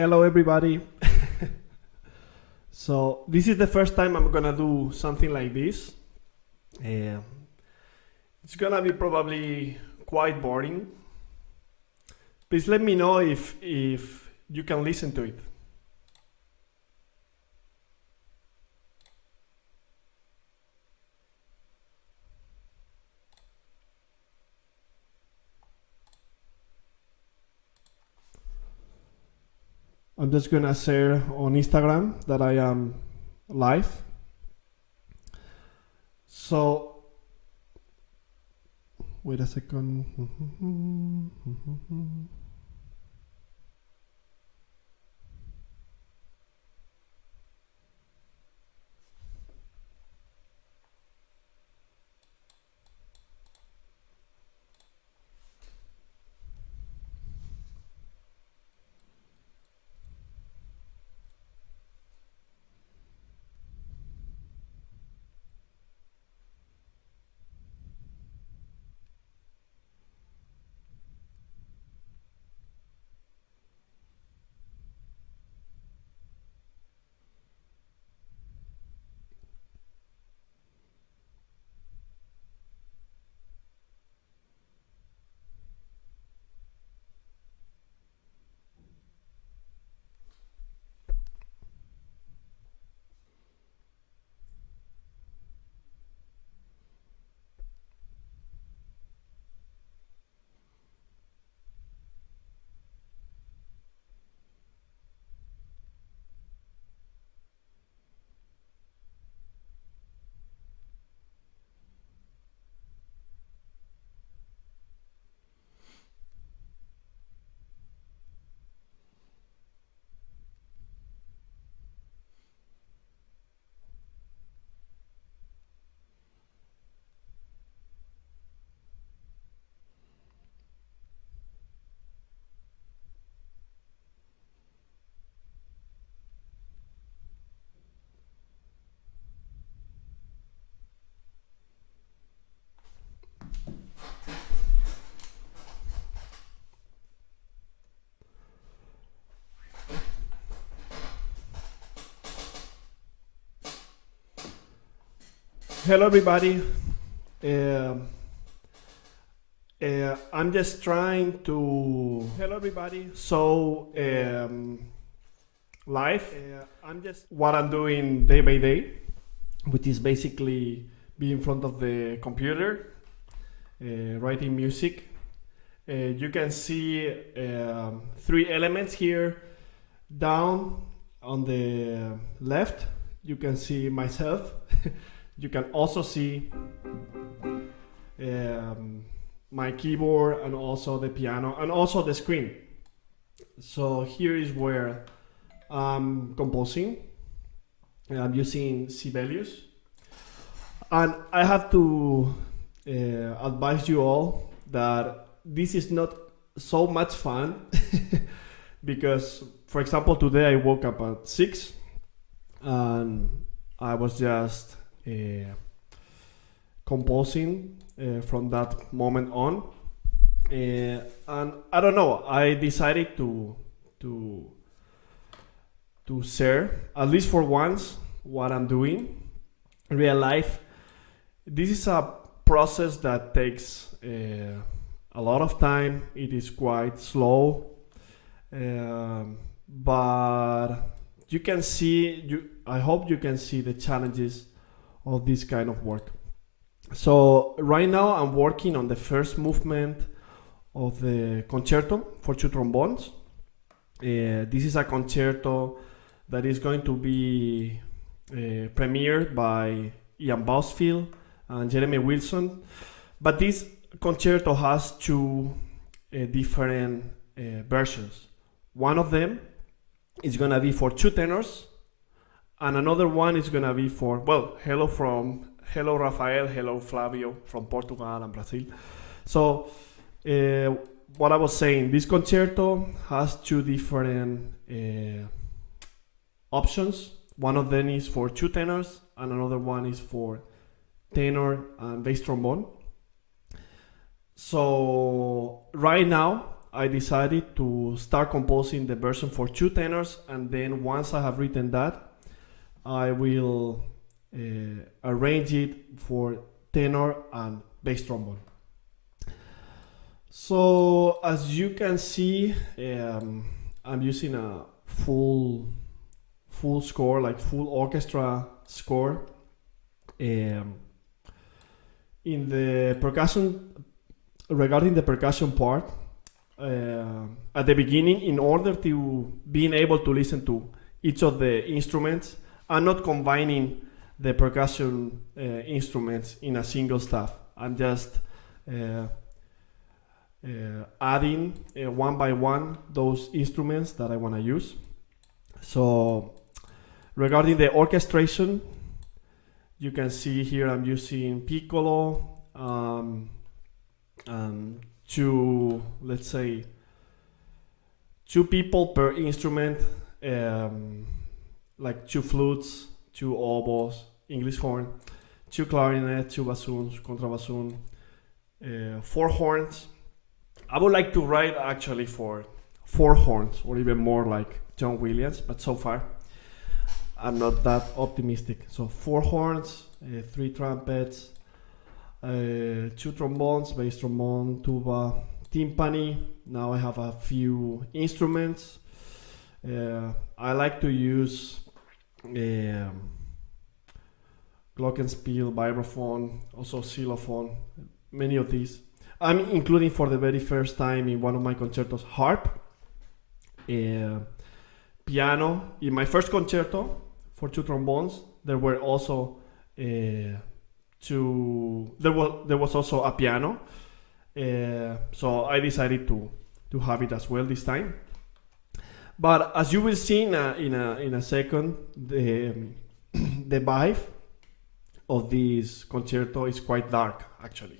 Hello, everybody. So this is the first time I'm gonna do something like this. It's gonna be probably quite boring. Please let me know if you can listen to it. I'm just gonna share on Instagram that I am live. So wait a second. Hello, everybody. I'm just trying to. Hello, everybody. So, live. I'm just what I'm doing day by day, which is basically be in front of the computer, writing music. You can see three elements here. Down on the left, you can see myself. You can also see my keyboard and also the piano and also the screen. So here is where I'm composing. I'm using Sibelius. And I have to advise you all that this is not so much fun because, for example, today I woke up at 6 and I was just composing from that moment on, and I don't know. I decided to share, at least for once, what I'm doing in real life. This is a process that takes a lot of time. It is quite slow, but you can see. I hope you can see the challenges of this kind of work. So right now I'm working on the first movement of the concerto for two trombones. This is a concerto that is going to be premiered by Ian Bousfield and Jeremy Wilson. But this concerto has two different versions. One of them is going to be for two tenors, and another one is going to be for, well, hello Rafael, hello Flavio from Portugal and Brazil. So what I was saying, this concerto has two different options. One of them is for two tenors and another one is for tenor and bass trombone. So right now I decided to start composing the version for 2 tenors, and then once I have written that, I will arrange it for tenor and bass trombone. So as you can see, I'm using a full score, like full orchestra score. In the percussion, regarding the percussion part, at the beginning, in order to being able to listen to each of the instruments, I'm not combining the percussion instruments in a single staff. I'm just adding one by one those instruments that I want to use. So regarding the orchestration, you can see here I'm using piccolo and let's say 2 people per instrument, like 2 flutes, 2 oboes, English horn, 2 clarinet, 2 bassoons, contrabassoon, 4 horns. I would like to write actually for 4 horns or even more like John Williams, but so far I'm not that optimistic. So 4 horns, 3 trumpets, 2 trombones, bass trombone, tuba, timpani. Now I have a few instruments. I like to use glockenspiel, vibraphone, also xylophone, many of these. I'm including for the very first time in one of my concertos harp, piano. In my first concerto for 2 trombones, there were also there was also a piano. So I decided to have it as well this time. But as you will see in a second, the vibe of this concerto is quite dark, actually.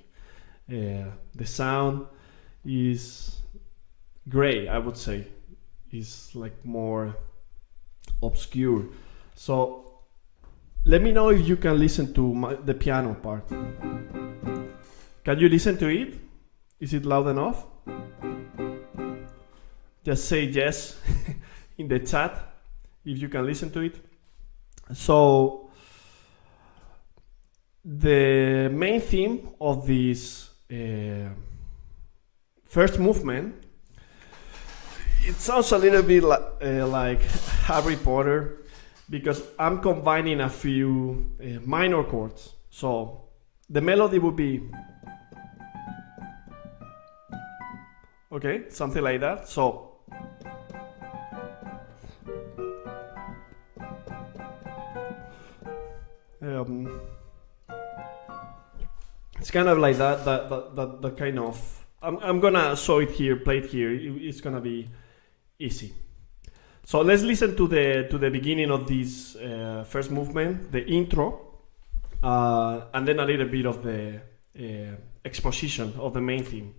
The sound is gray, I would say. It's like more obscure. So let me know if you can listen to the piano part. Can you listen to it? Is it loud enough? Just say yes in the chat if you can listen to it. So the main theme of this first movement, it sounds a little bit like Harry Potter, because I'm combining a few minor chords. So the melody would be okay, something like that. So it's kind of like that kind of. I'm gonna show it here, play it here. It's gonna be easy. So let's listen to the beginning of this first movement, the intro, and then a little bit of the exposition of the main theme.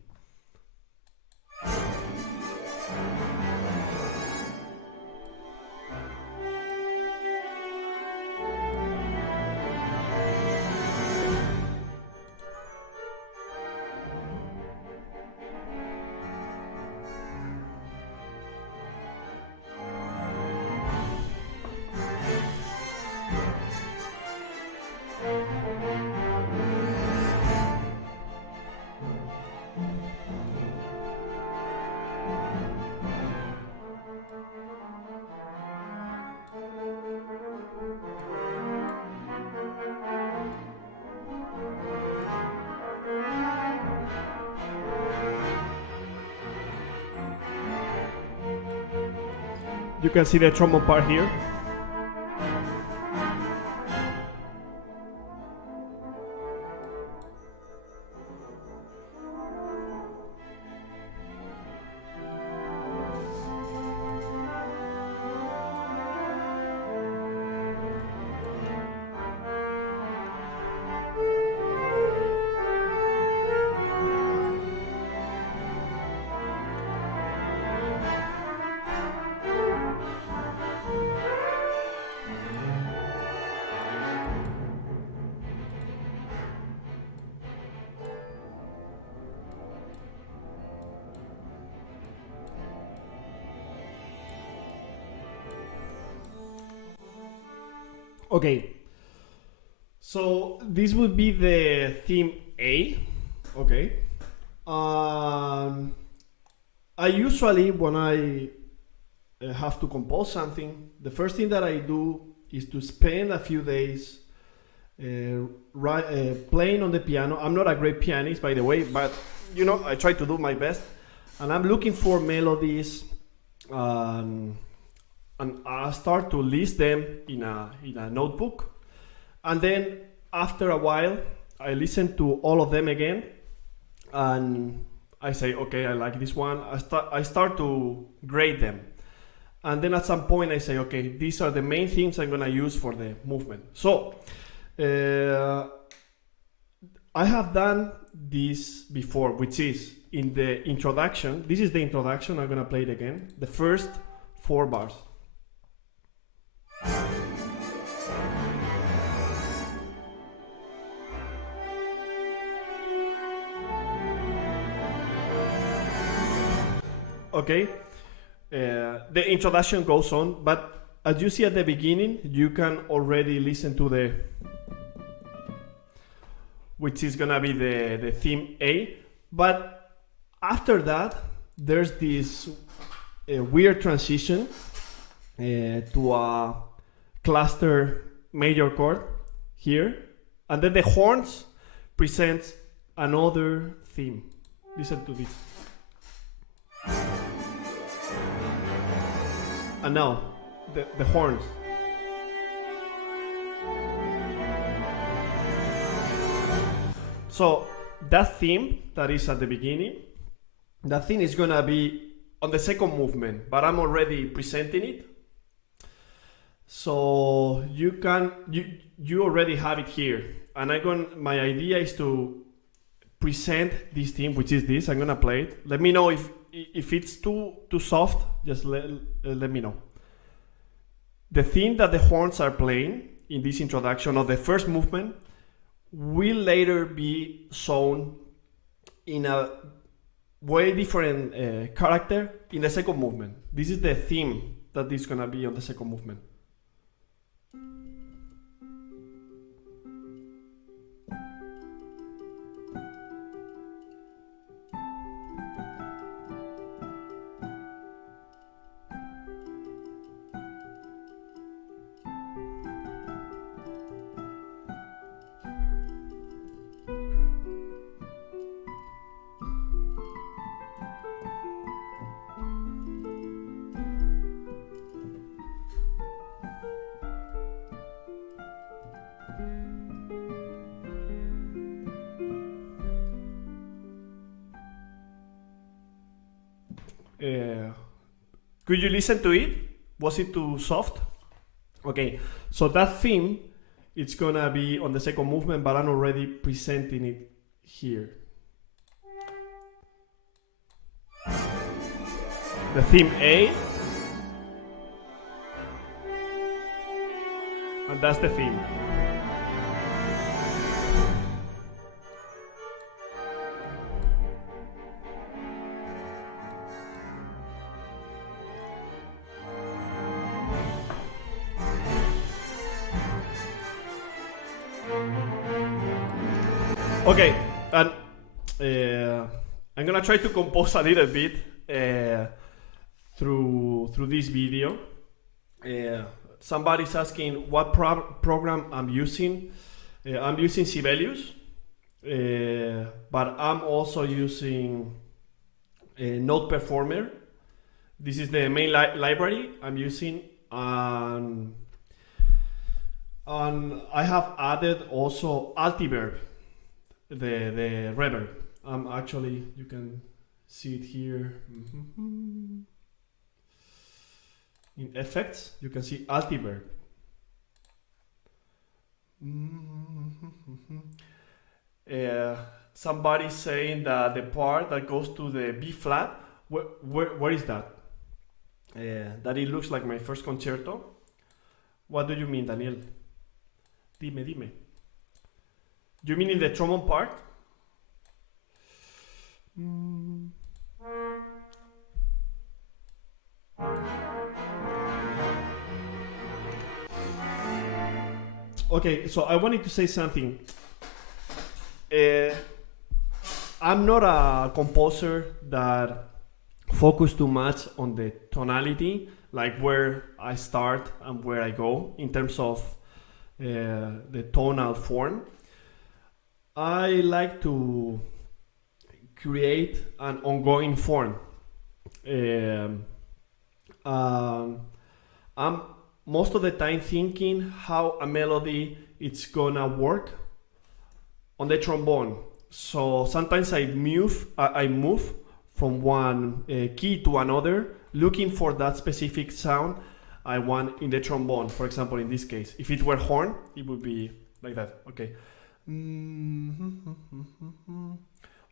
You can see the trombone part here. Okay. So this would be the theme A. Okay. I usually, when I have to compose something, the first thing that I do is to spend a few days playing on the piano. I'm not a great pianist, by the way, but you know, I try to do my best. And I'm looking for melodies, and I start to list them in a notebook. And then after a while, I listen to all of them again, and I say, okay, I like this one. I start to grade them. And then at some point I say, okay, these are the main themes I'm gonna use for the movement. So, I have done this before, which is in the introduction. This is the introduction, I'm gonna play it again. The first 4 bars. Okay, the introduction goes on, but as you see at the beginning, you can already listen to the, which is gonna be the theme A. But after that, there's this weird transition to a cluster major chord here, and then the horns present another theme. Listen to this. And now, the horns. So, that theme that is at the beginning, that theme is gonna be on the second movement, but I'm already presenting it. So, you already have it here. And my idea is to present this theme, which is this. I'm gonna play it. Let me know if it's too soft, just let me know. The theme that the horns are playing in this introduction of the first movement will later be shown in a way different character in the second movement. This is the theme that is gonna be on the second movement. Could you listen to it? Was it too soft? Okay, so that theme, it's gonna be on the second movement, but I'm already presenting it here. The theme A, and that's the theme. Okay, and I'm gonna try to compose a little bit through this video. Somebody's asking what program I'm using. I'm using Sibelius, but I'm also using Note Performer. This is the main library I'm using, and I have added also Altiverb, the reverb. Actually, you can see it here. In effects, you can see Altiverb. Somebody's saying that the part that goes to the B flat, where is that? That it looks like my first concerto. What do you mean, Daniel? Dime. You mean in the trombone part? Okay, so I wanted to say something. I'm not a composer that focus too much on the tonality, like where I start and where I go in terms of the tonal form. I like to create an ongoing form. I'm most of the time thinking how a melody it's gonna work on the trombone. So sometimes I move from one key to another, looking for that specific sound I want in the trombone. For example, in this case, if it were horn, it would be like that. Okay.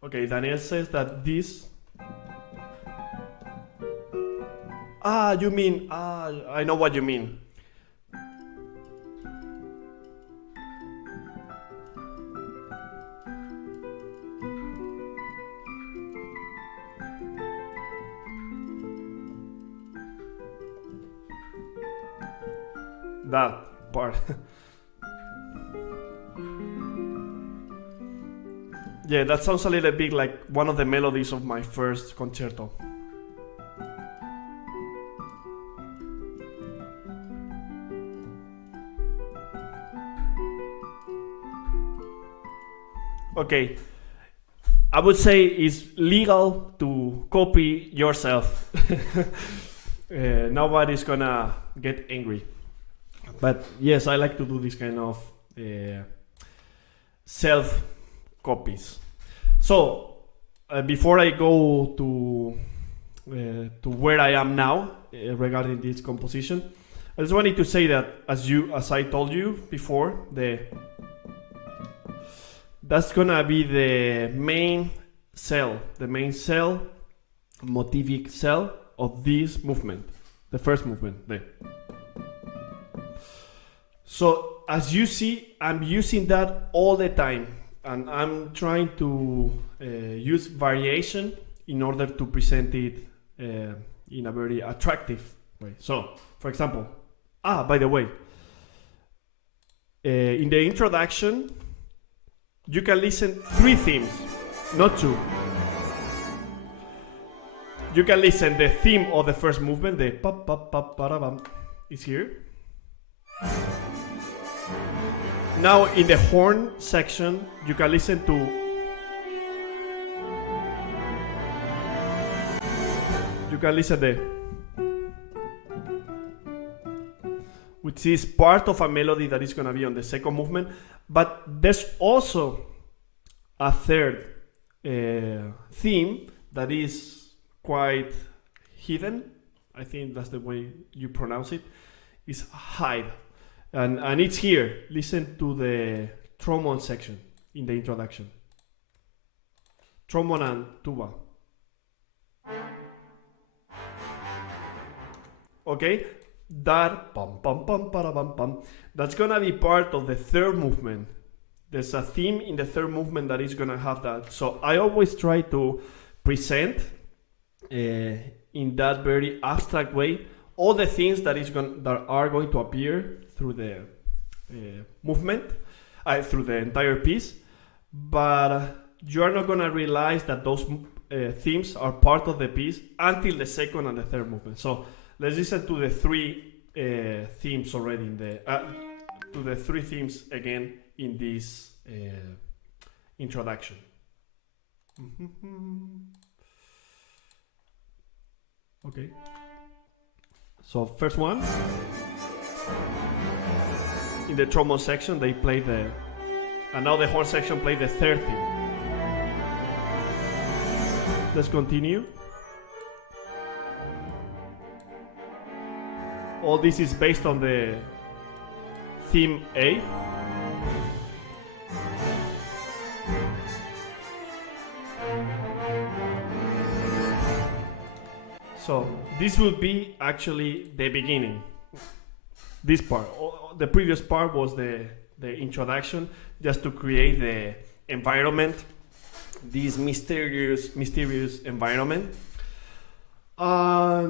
Okay, Daniel says that this. You mean, I know what you mean. That part. Yeah, that sounds a little bit like one of the melodies of my first concerto. Okay, I would say it's legal to copy yourself. Nobody's gonna get angry. But yes, I like to do this kind of self copies. So before I go to where I am now regarding this composition, I just wanted to say that as I told you before, that's gonna be the main cell motivic cell of this movement, the first movement there. So as you see, I'm using that all the time, and I'm trying to use variation in order to present it in a very attractive way. So, for example, by the way, in the introduction, you can listen 3 themes, not 2. You can listen the theme of the first movement, the pa pa pa pa bam, is here. Now in the horn section, you can listen to which is part of a melody that is going to be on the second movement, but there's also a third theme that is quite hidden. I think that's the way you pronounce it. It's hide. And it's here. Listen to the trombone section in the introduction. Trombone and tuba. Okay? That pum pum pum para pum pum. That's gonna be part of the third movement. There's a theme in the third movement that is gonna have that. So I always try to present in that very abstract way all the things that are going to appear through the movement, through the entire piece, but you are not going to realize that those themes are part of the piece until the second and the third movement. So let's listen to the 3 themes already to the 3 themes again in this introduction. Okay. So first one, in the trombone section, they play and now the horn section play the third theme. Let's continue. All this is based on the theme A. So this will be actually the beginning. This part. The previous part was the introduction, just to create the environment, this mysterious environment. By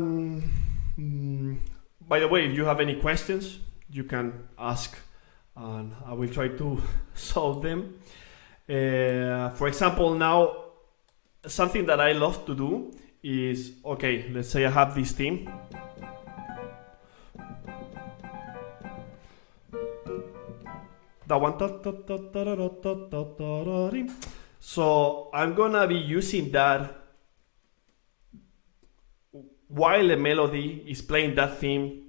the way, if you have any questions, you can ask and I will try to solve them. For example, now something that I love to do is, okay, let's say I have this theme. That one. So I'm gonna be using that while the melody is playing that theme.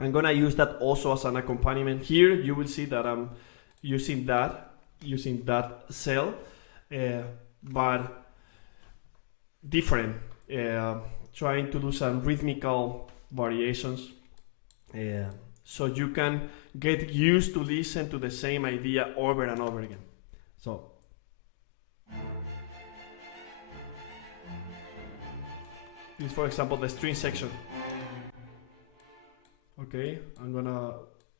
I'm gonna use that also as an accompaniment. Here you will see that I'm using that cell, but different, trying to do some rhythmical variations, so you can get used to listen to the same idea over and over again. So this is, for example, the string section. Okay, I'm gonna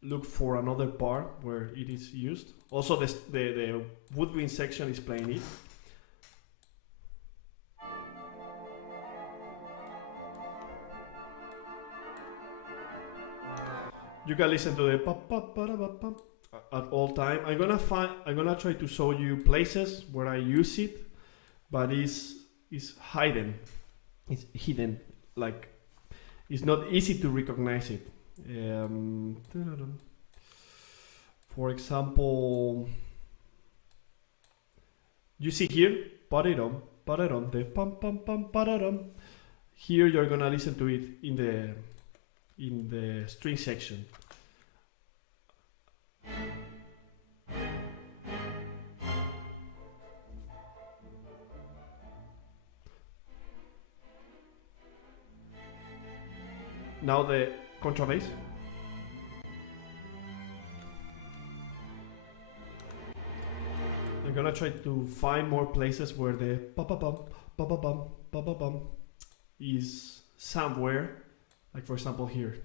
look for another part where it is used. Also, the woodwind section is playing it. You can listen to the at all time. I'm gonna try to show you places where I use it, but it's hidden. It's hidden, like it's not easy to recognize it. For example, you see here, the pam pam pam pararam. Here you're gonna listen to it in the string section. Now the contrabass. I'm gonna try to find more places where the pa-pa-bum, pa-pa-bum, pa-pa-bum is somewhere, like for example here.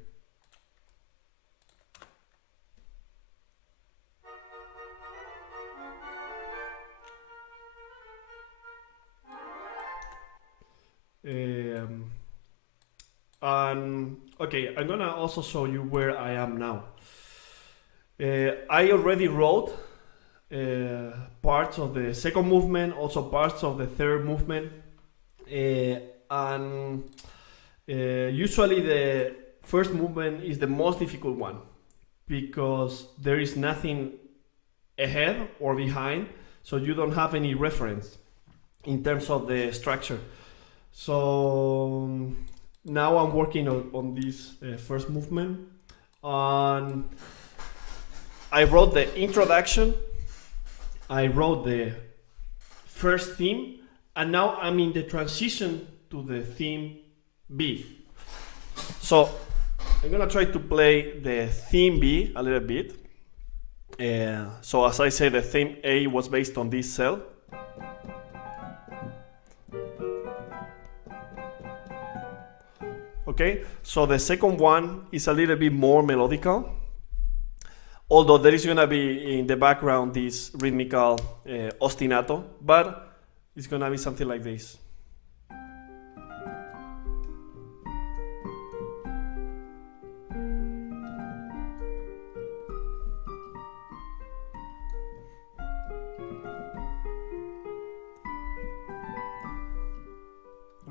Okay, I'm gonna also show you where I am now. I already wrote parts of the second movement, also parts of the third movement, and usually the first movement is the most difficult one because there is nothing ahead or behind, so you don't have any reference in terms of the structure. So now I'm working on this first movement, and I wrote the introduction, I wrote the first theme, and now I'm in the transition to the theme B. So I'm gonna try to play the theme B a little bit. So as I said, the theme A was based on this cell. Okay, so the second one is a little bit more melodical, although there is gonna be in the background this rhythmical ostinato, but it's gonna be something like this.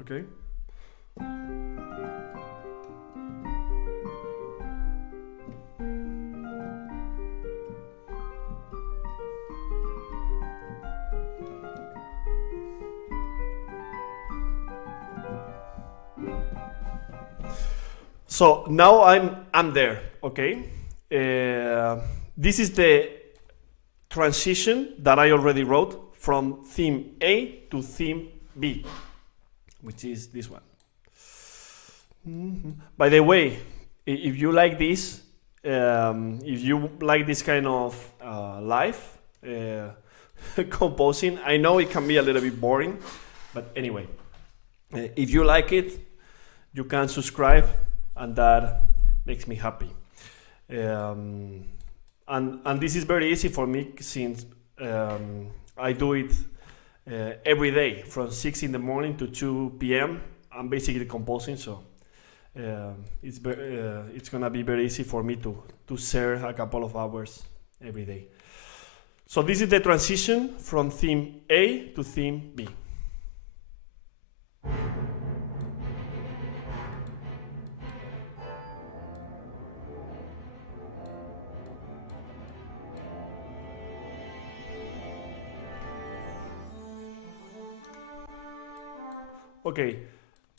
Okay. So now I'm there, okay? This is the transition that I already wrote from theme A to theme B, which is this one. By the way, if you like this, if you like this kind of live composing, I know it can be a little bit boring, but anyway, if you like it, you can subscribe, and that makes me happy. And this is very easy for me since I do it every day from 6 in the morning to 2 p.m. I'm basically composing, so it's gonna be very easy for me to share a couple of hours every day. So this is the transition from theme A to theme B. Okay,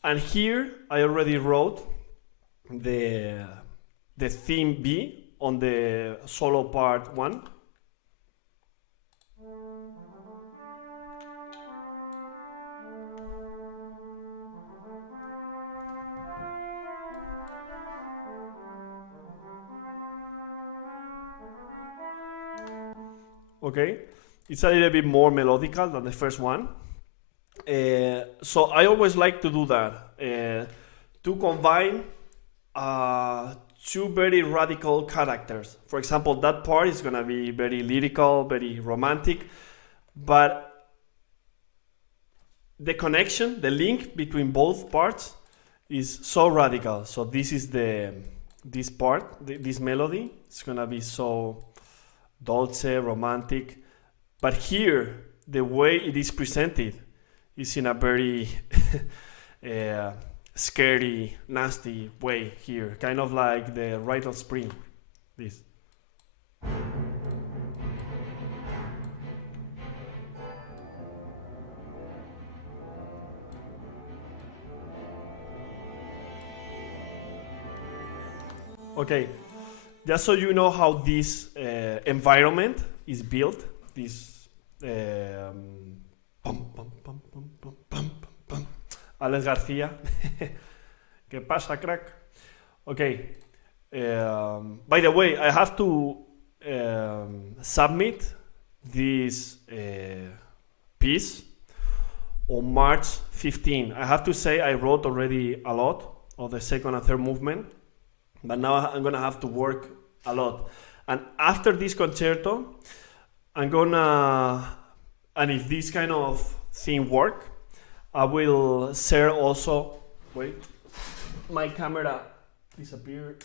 and here I already wrote the theme B on the solo part 1. Okay, it's a little bit more melodical than the first one. So I always like to do that, to combine two very radical characters. For example, that part is gonna be very lyrical, very romantic, but the connection, the link between both parts is so radical. So this is this part, this melody, it's gonna be so dolce, romantic, but here, the way it is presented is in a very scary, nasty way here, kind of like the Rite of Spring. This. Okay, just so you know how this environment is built, this Alex Garcia. ¿Qué pasa, crack? Okay. By the way, I have to submit this piece on March 15. I have to say I wrote already a lot of the second and third movement, but now I'm gonna have to work a lot. And after this concerto, I'm gonna, and if this kind of thing work, I will share also, wait, my camera disappeared.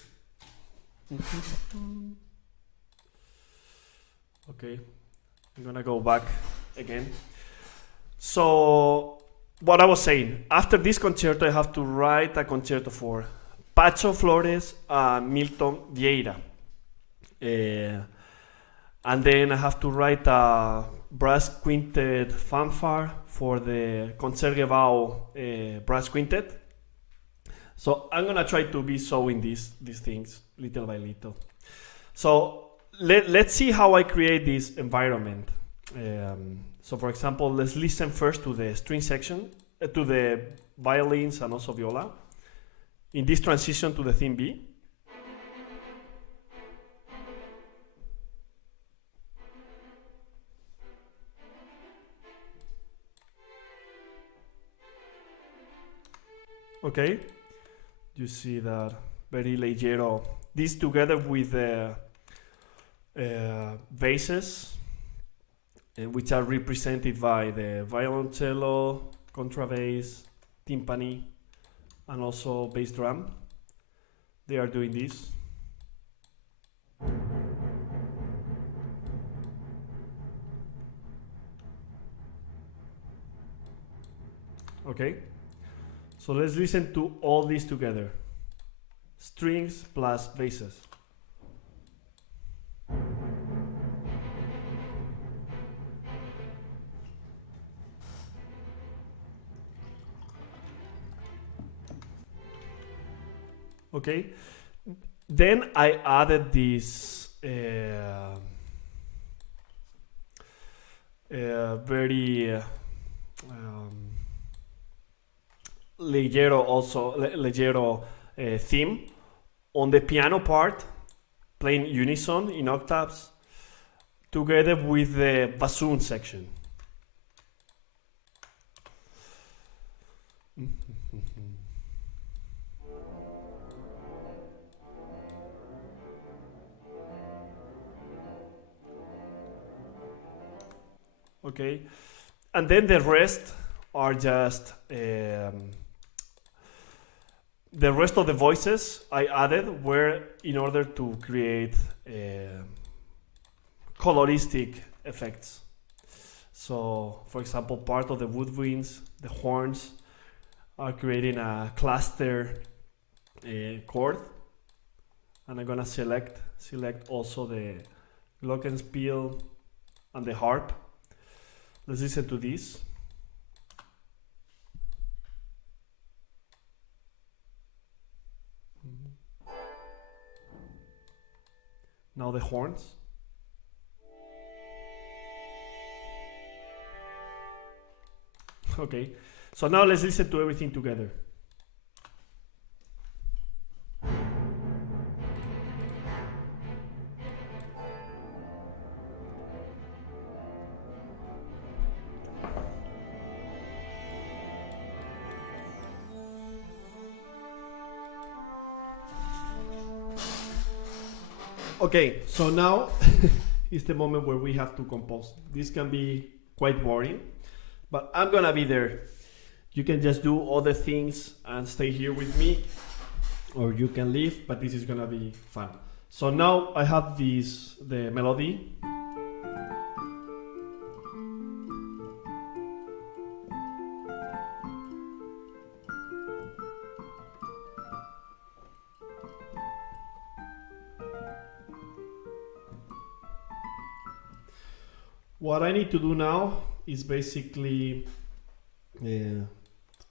Okay, I'm gonna go back again. So, what I was saying, after this concerto, I have to write a concerto for Pacho Flores and Milton Vieira. And then I have to write a brass quintet fanfare for the Concertgebouw brass quintet. So I'm gonna try to be showing these things little by little. So let's see how I create this environment. So for example, let's listen first to the string section, to the violins and also viola, in this transition to the theme B. Okay, you see that very leggero. This together with the basses, which are represented by the violoncello, contrabass, timpani, and also bass drum. They are doing this. Okay. So let's listen to all these together. Strings plus basses. Okay. Then I added this very leggero theme on the piano part, playing unison in octaves, together with the bassoon section. Okay, and then the rest are just the rest of the voices I added were in order to create coloristic effects. So, for example, part of the woodwinds, the horns, are creating a cluster chord, and I'm gonna select also the glockenspiel and the harp. Let's listen to this. Now the horns. Okay, so now let's listen to everything together. Okay, so now is the moment where we have to compose. This can be quite boring, but I'm gonna be there. You can just do other things and stay here with me, or you can leave, but this is gonna be fun. So now I have the melody. What I need to do now is basically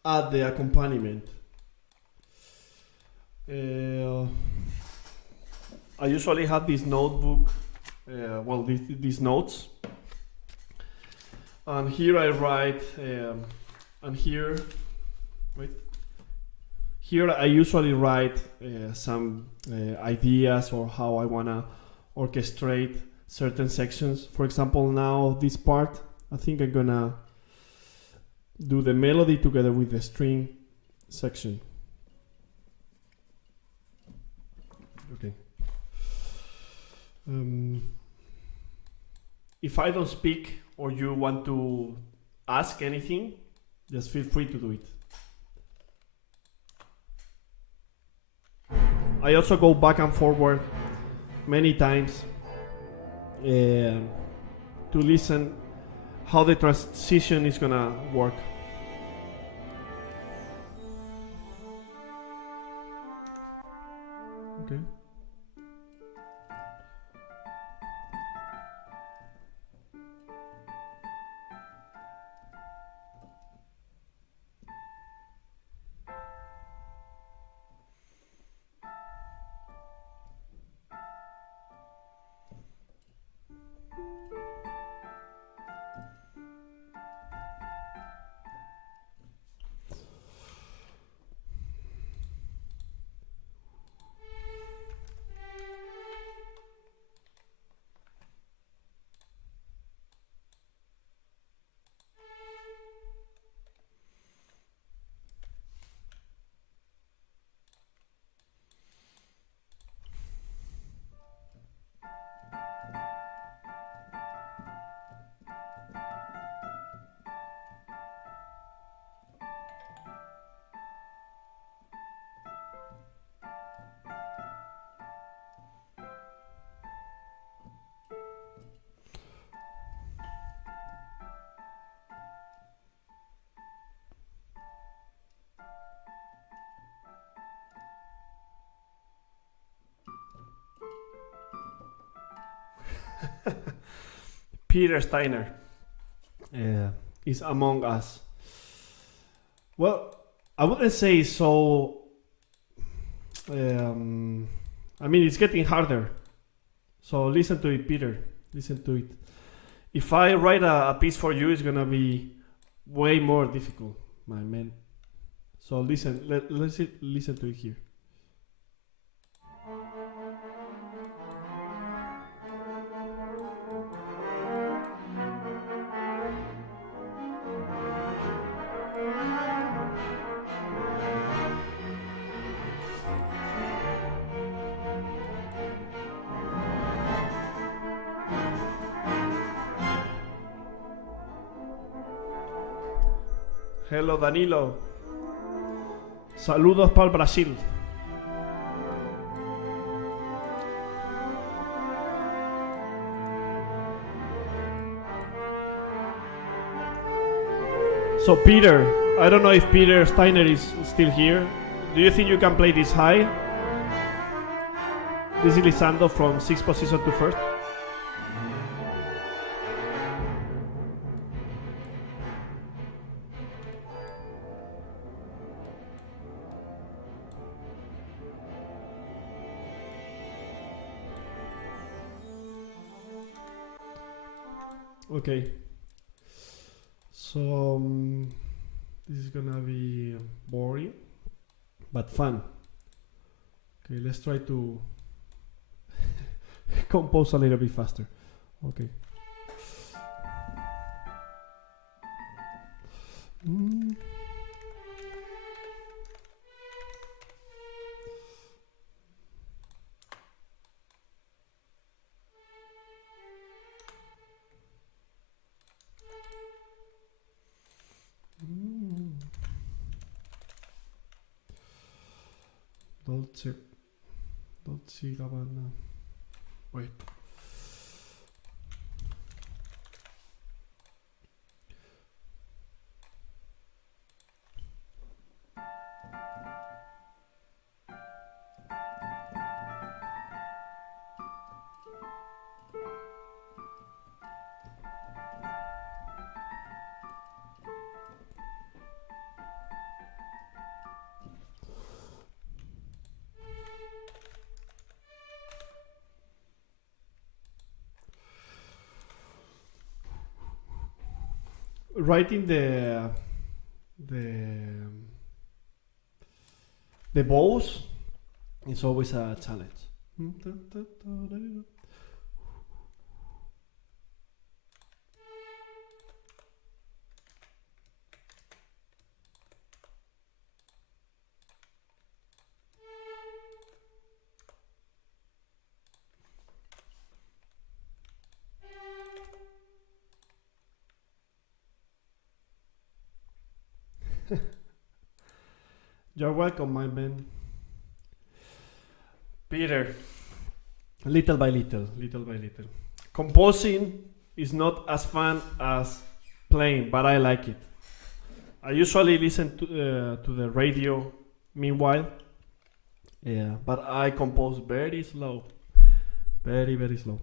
add the accompaniment. I usually have this notebook, these notes, and here I write, and here I usually write some ideas or how I wanna orchestrate certain sections. For example, now this part, I think I'm gonna do the melody together with the string section. Okay. If I don't speak or you want to ask anything, just feel free to do it. I also go back and forward many times to listen how the transition is gonna work. Okay. Peter Steiner is among us. Well, I wouldn't say so. I mean, it's getting harder. So listen to it, Peter. Listen to it. If I write a piece for you, it's gonna be way more difficult, my man. So listen. Let's listen to it here. Hello Danilo. Saludos para el Brasil. So Peter, I don't know if Peter Steiner is still here. Do you think you can play this high? This is Lisando from 6th position to 1st. Okay. So this is gonna be boring, but fun. Okay, let's try to compose a little bit faster. Okay. Dolce Gabbana. Wait. Writing the bows is always a challenge. You're welcome, my man. Peter, little by little. Composing is not as fun as playing, but I like it. I usually listen to the radio meanwhile, but I compose very slow, very, very slow.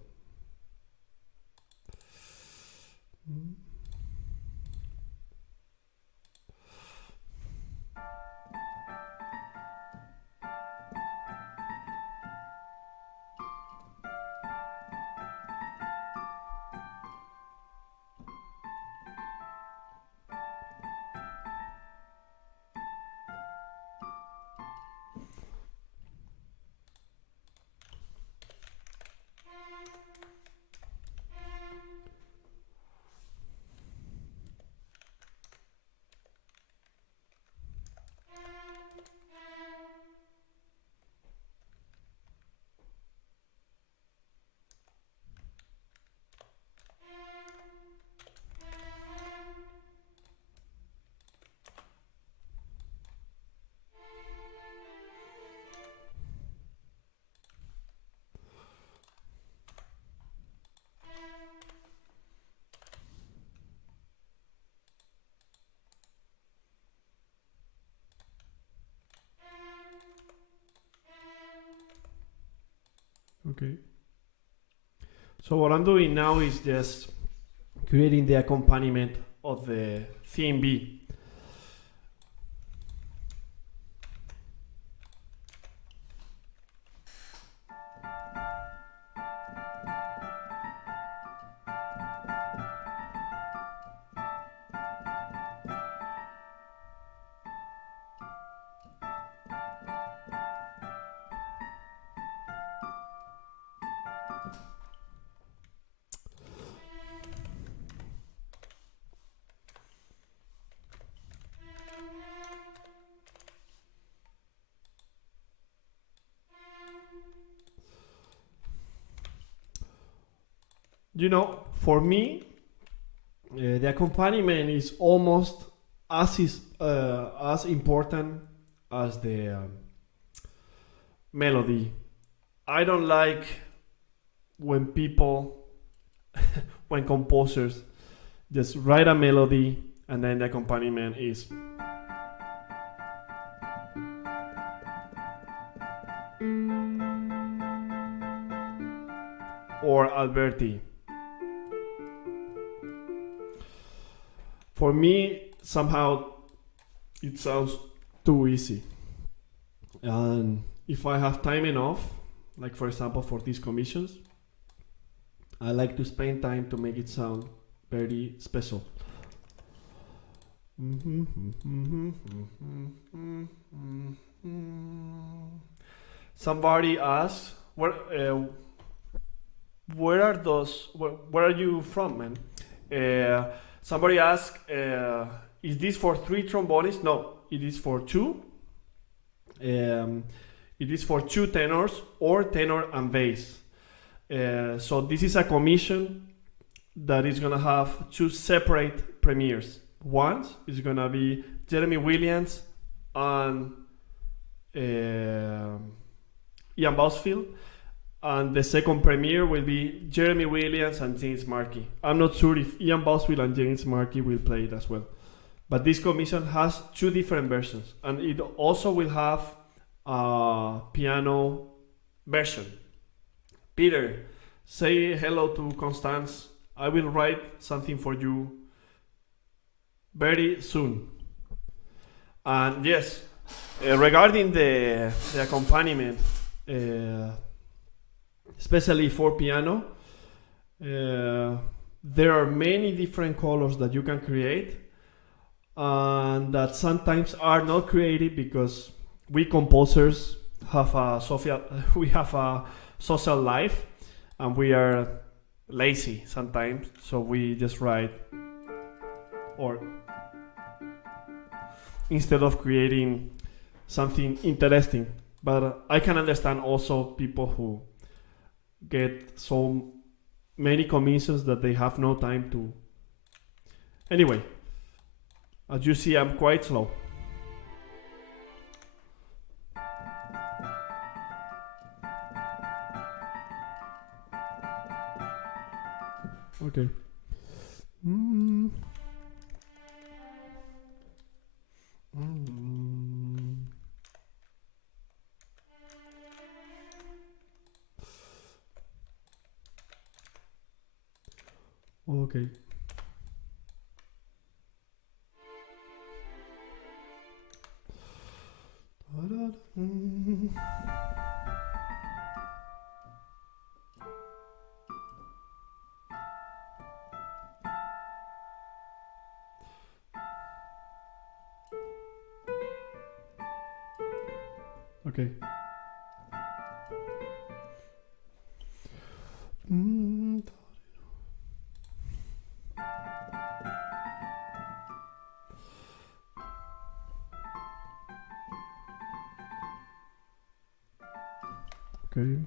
Okay. So what I'm doing now is just creating the accompaniment of the theme B. You know, for me, the accompaniment is almost as important as the melody. I don't like when composers just write a melody and then the accompaniment is. Or Alberti. For me, somehow it sounds too easy. And if I have time enough, like for example for these commissions, I like to spend time to make it sound very special. Somebody asked, where are those? Where are you from, man? Somebody asked, is this for 3 trombones? No, it is for 2. It is for 2 tenors or tenor and bass. So this is a commission that is gonna have 2 separate premieres. One is gonna be Jeremy Williams and Ian Bousfield, and the second premiere will be Jeremy Williams and James Markey. I'm not sure if Ian Bousfield and James Markey will play it as well, but this commission has 2 different versions, and it also will have a piano version. Peter, say hello to Constance. I will write something for you very soon. And yes, regarding the accompaniment, especially for piano, there are many different colors that you can create, and that sometimes are not created because we composers have a social life, and we are lazy sometimes, so we just write, or instead of creating something interesting. But I can understand also people who get so many commissions that they have no time to. Anyway, as you see, I'm quite slow. Okay. Okay. Okay. Okay.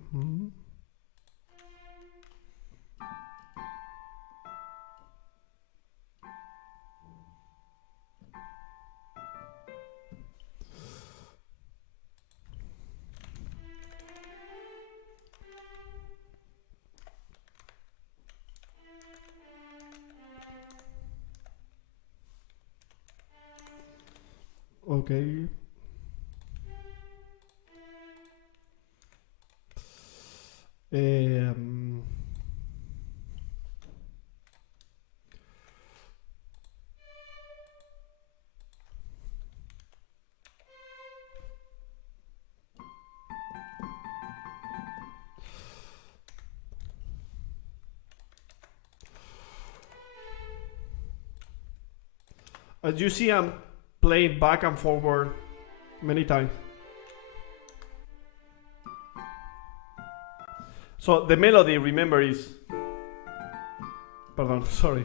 Okay. As you see, I'm playing back and forward many times. So the melody, remember, is... Pardon, sorry.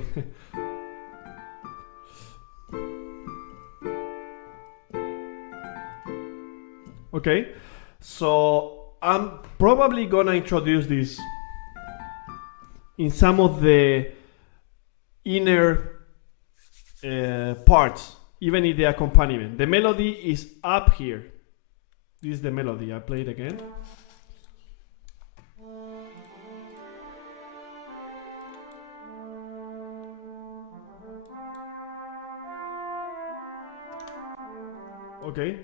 Okay, so I'm probably gonna introduce this in some of the inner parts, even in the accompaniment. The melody is up here. This is the melody. I play it again. Okay,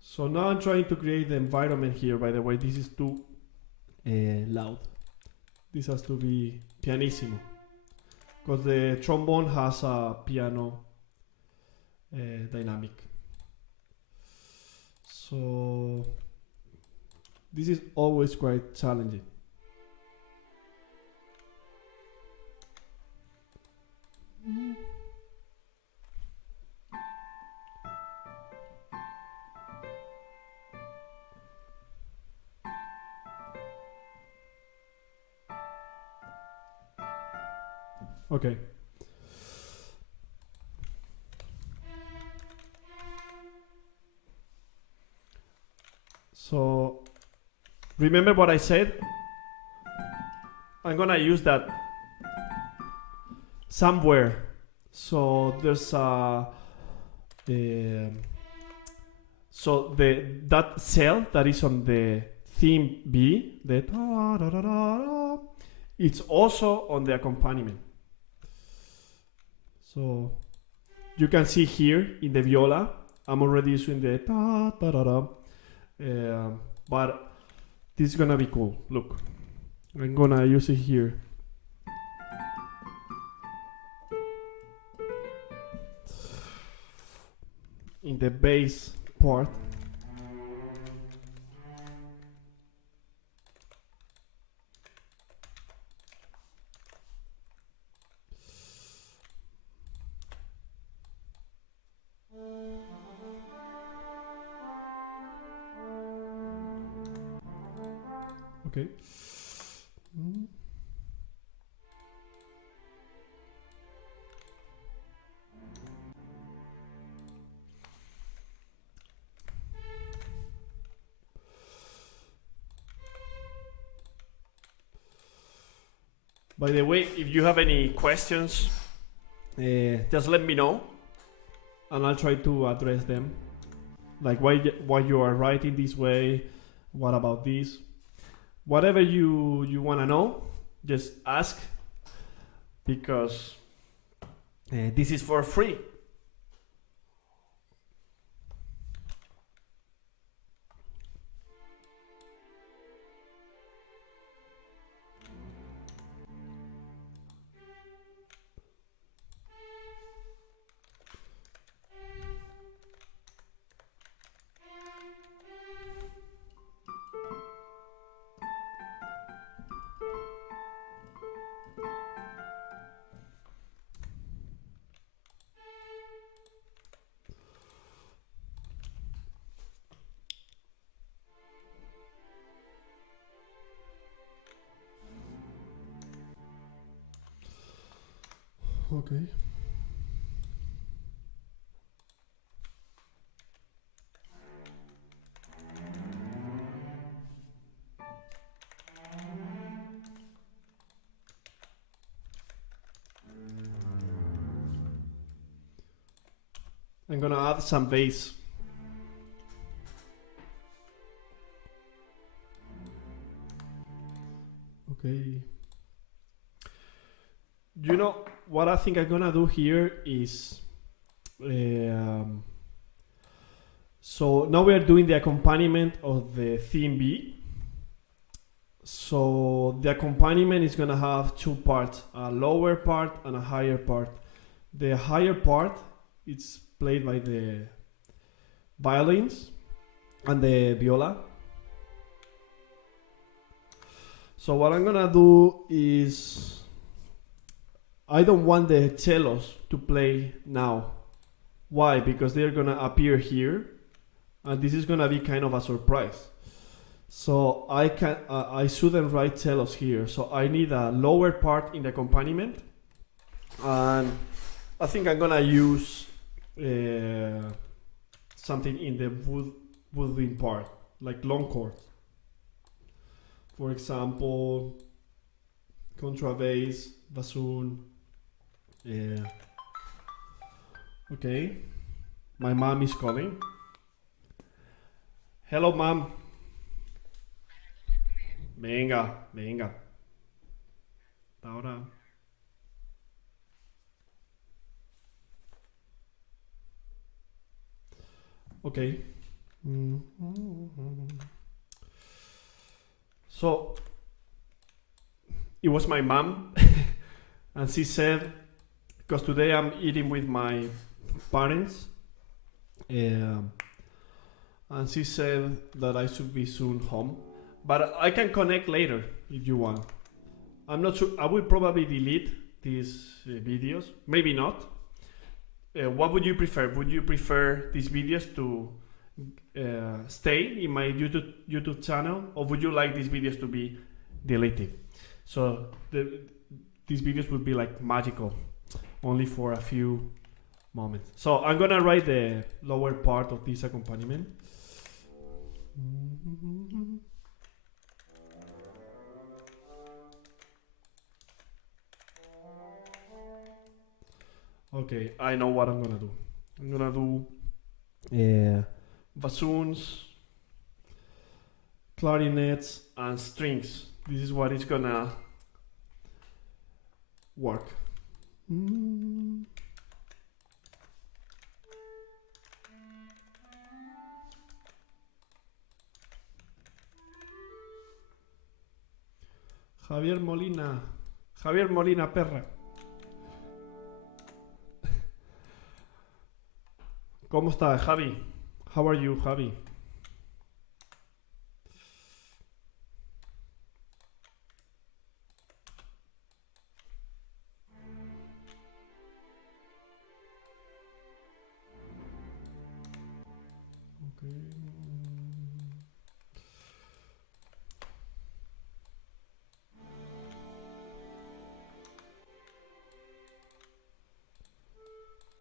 so now I'm trying to create the environment here. By the way, this is too loud. This has to be pianissimo, because the trombone has a piano dynamic. So this is always quite challenging. Okay. So remember what I said? I'm gonna use that somewhere. So there's a so that cell that is on the theme B, the da, da, da, da, da, it's also on the accompaniment. So you can see here in the viola, I'm already using the da da da da, but this is gonna be cool. Look, I'm gonna use it here. In the bass part. Okay. By the way, if you have any questions, just let me know, and I'll try to address them. Like why you are writing this way, what about this? Whatever you want to know, just ask, because this is for free. Okay. I'm gonna add some bass. Okay. You know what I think I'm gonna do here is so now we are doing the accompaniment of the theme B. So the accompaniment is gonna have two parts, a lower part and a higher part. The higher part it's played by the violins and the viola. So what I'm gonna do is I don't want the cellos to play now. Why? Because they're gonna appear here, and this is gonna be kind of a surprise. So I shouldn't write cellos here. So I need a lower part in the accompaniment, and I think I'm gonna use something in the woodwind part, like long chords. For example, contrabass, bassoon. Okay, my mom is calling. Hello, mom. Venga, venga. Hasta ahora. Okay. So it was my mom, and she said, because today I'm eating with my parents, and she said that I should be soon home, but I can connect later if you want. I'm not sure. I will probably delete these videos. Maybe not. What would you prefer? Would you prefer these videos to stay in my YouTube channel, or would you like these videos to be deleted? So these videos would be like magical, only for a few moments. So I'm gonna write the lower part of this accompaniment. Okay, I know what I'm gonna do. I'm gonna do bassoons, clarinets, and strings. This is what is gonna work. Javier Molina Perra. ¿Cómo estás, Javi? How are you, Javi?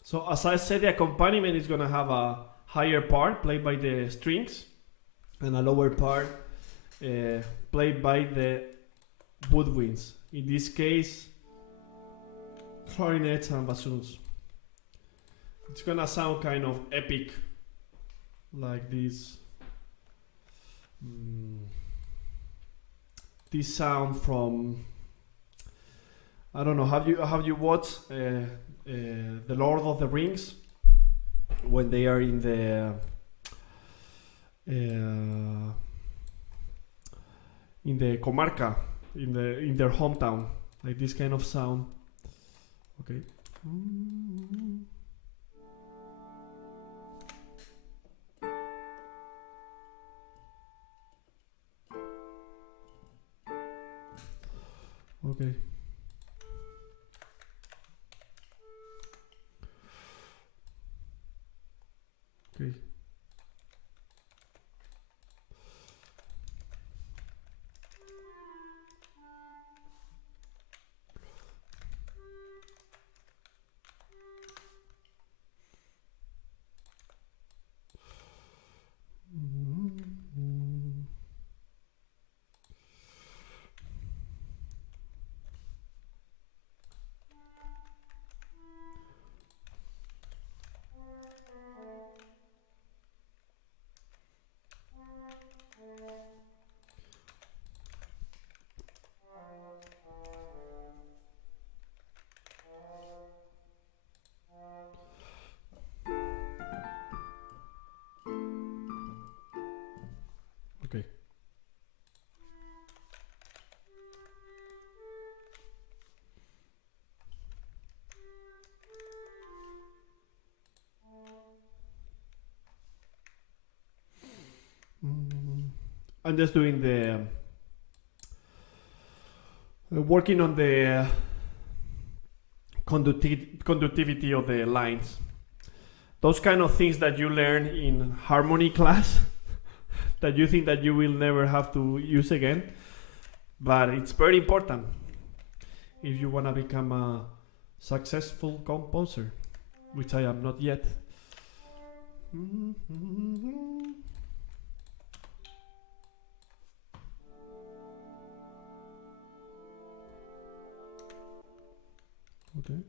So as I said, the accompaniment is gonna have a higher part played by the strings and a lower part played by the woodwinds. In this case, clarinets and bassoons. It's gonna sound kind of epic, like this. This sound from, I don't know. Have you watched The Lord of the Rings when they are in the comarca, in their hometown, like this kind of sound? Okay. Okay. Okay. Okay. I'm just doing the working on the conductivity of the lines. Those kind of things that you learn in harmony class that you think that you will never have to use again, but it's very important if you want to become a successful composer, which I am not yet. Okay.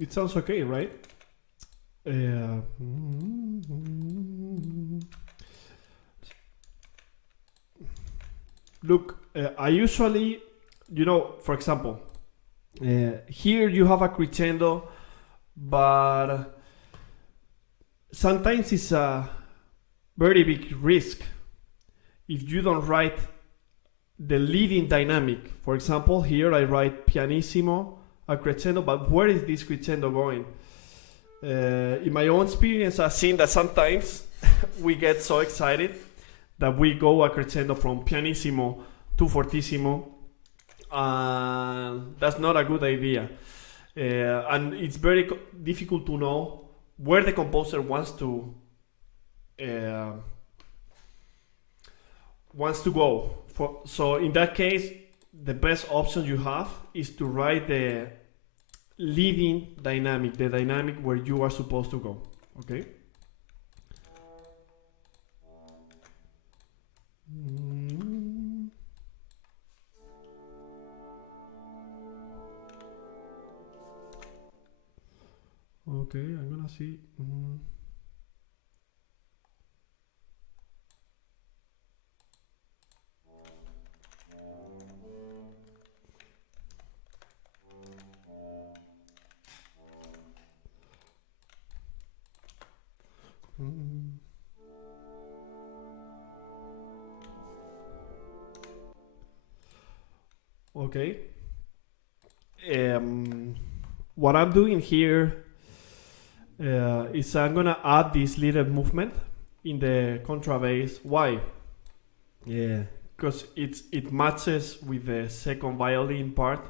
It sounds okay, right? Look, I usually, for example, here you have a crescendo, but sometimes it's a very big risk if you don't write the leading dynamic. For example, here I write pianissimo, a crescendo, but where is this crescendo going? In my own experience, I've seen that sometimes we get so excited that we go a crescendo from pianissimo to fortissimo. That's not a good idea. And it's very difficult to know where the composer wants to go. So in that case, the best option you have is to write the leading dynamic, the dynamic where you are supposed to go. Okay? Okay, I'm gonna see. Okay. What I'm doing here is I'm gonna add this little movement in the contrabass. Why? Yeah, because it matches with the second violin part,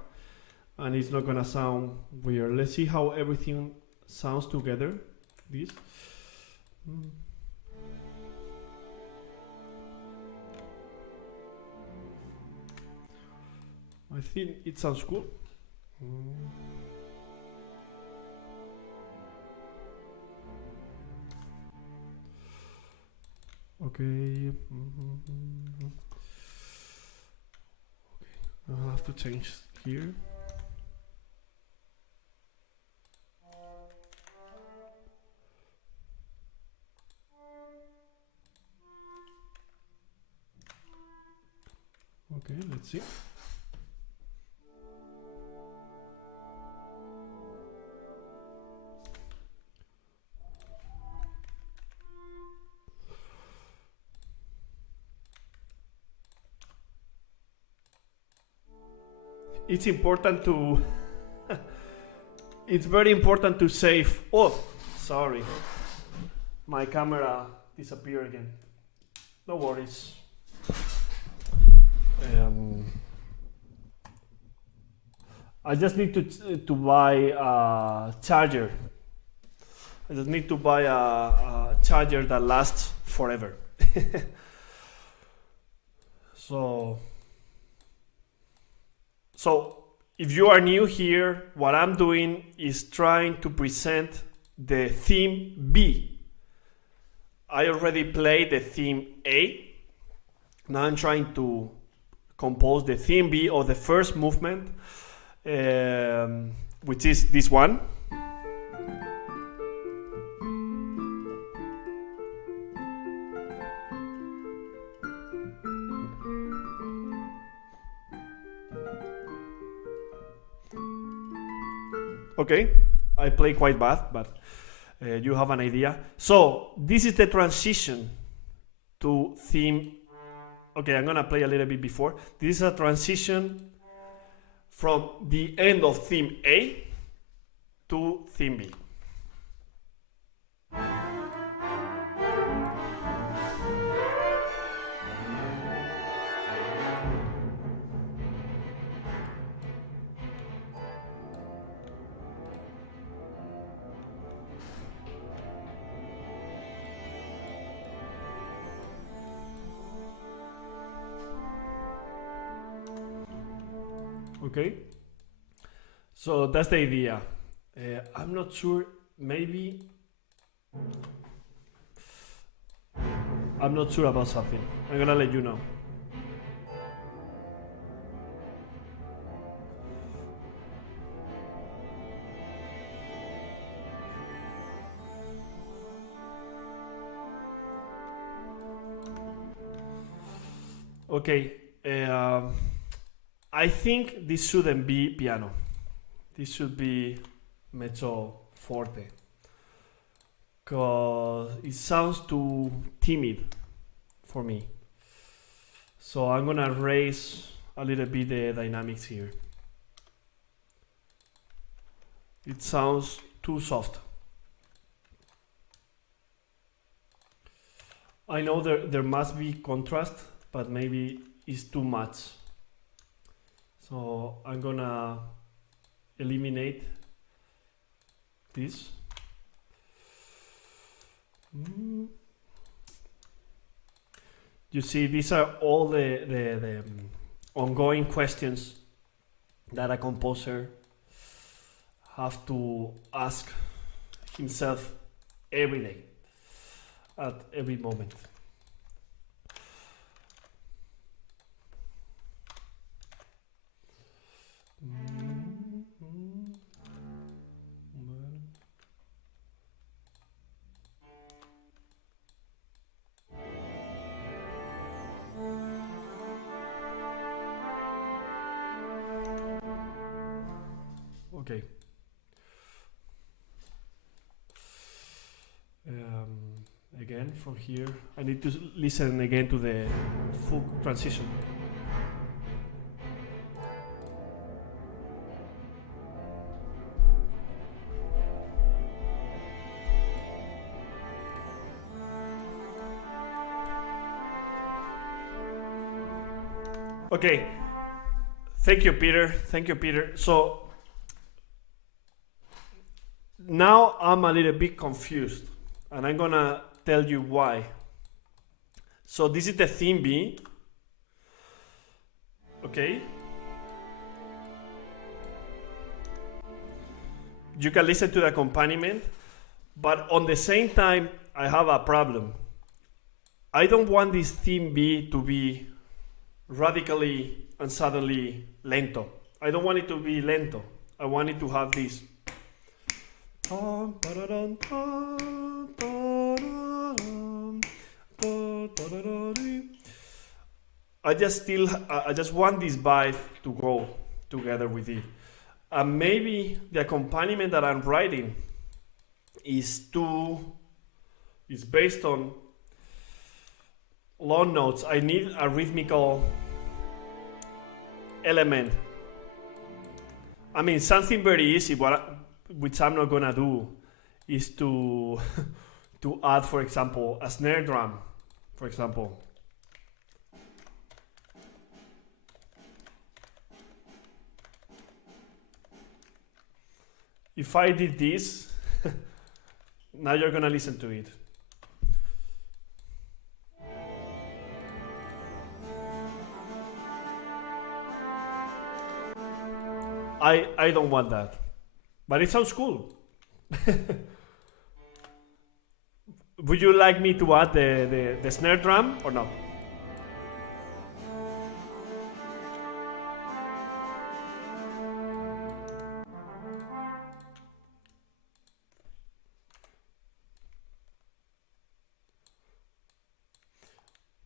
and it's not gonna sound weird. Let's see how everything sounds together. This. I think it sounds cool. Okay. I'll have to change here. Okay, let's see. It's important to it's very important to save. Oh, sorry, my camera disappeared again. No worries. I just need to buy a charger. I just need to buy a charger that lasts forever. So if you are new here, what I'm doing is trying to present the theme B. I already played the theme A. Now I'm trying to compose the theme B of the first movement, which is this one. Okay, I play quite bad, but you have an idea. So this is the transition to theme. Okay, I'm gonna play a little bit before. This is a transition from the end of theme A to theme B. Okay, so that's the idea. I'm not sure, maybe I'm not sure about something. I'm gonna let you know. Okay, I think this shouldn't be piano. This should be mezzo forte. Because it sounds too timid for me. So I'm gonna raise a little bit the dynamics here. It sounds too soft. I know there must be contrast, but maybe it's too much. So I'm gonna eliminate this. You see, these are all the ongoing questions that a composer have to ask himself every day, at every moment. Okay. Again, from here, I need to listen again to the full transition. Okay. Thank you, Peter. Thank you, Peter. So now I'm a little bit confused, and I'm gonna tell you why. So this is the theme B. Okay. You can listen to the accompaniment, but on the same time, I have a problem. I don't want this theme B to be radically and suddenly lento. I don't want it to be lento. I want it to have this. I just want this vibe to go together with it. And maybe the accompaniment that I'm writing is based on long notes. I need a rhythmical element. I mean, something very easy, which I'm not gonna do, is to add, for example, a snare drum, for example. If I did this, now you're gonna listen to it. I don't want that, but it sounds cool. Would you like me to add the snare drum or not?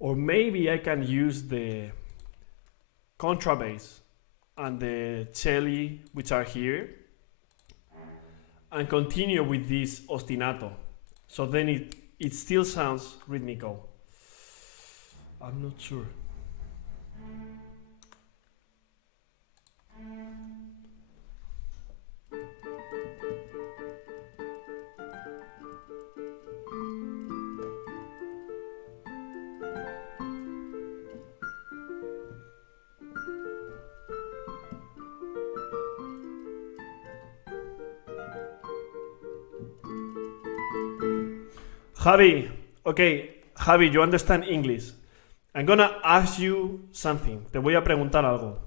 Or maybe I can use the contrabass and the cello, which are here, and continue with this ostinato. So then it still sounds rhythmical. I'm not sure. Javi, okay, Javi, you understand English. I'm gonna ask you something. Te voy a preguntar algo.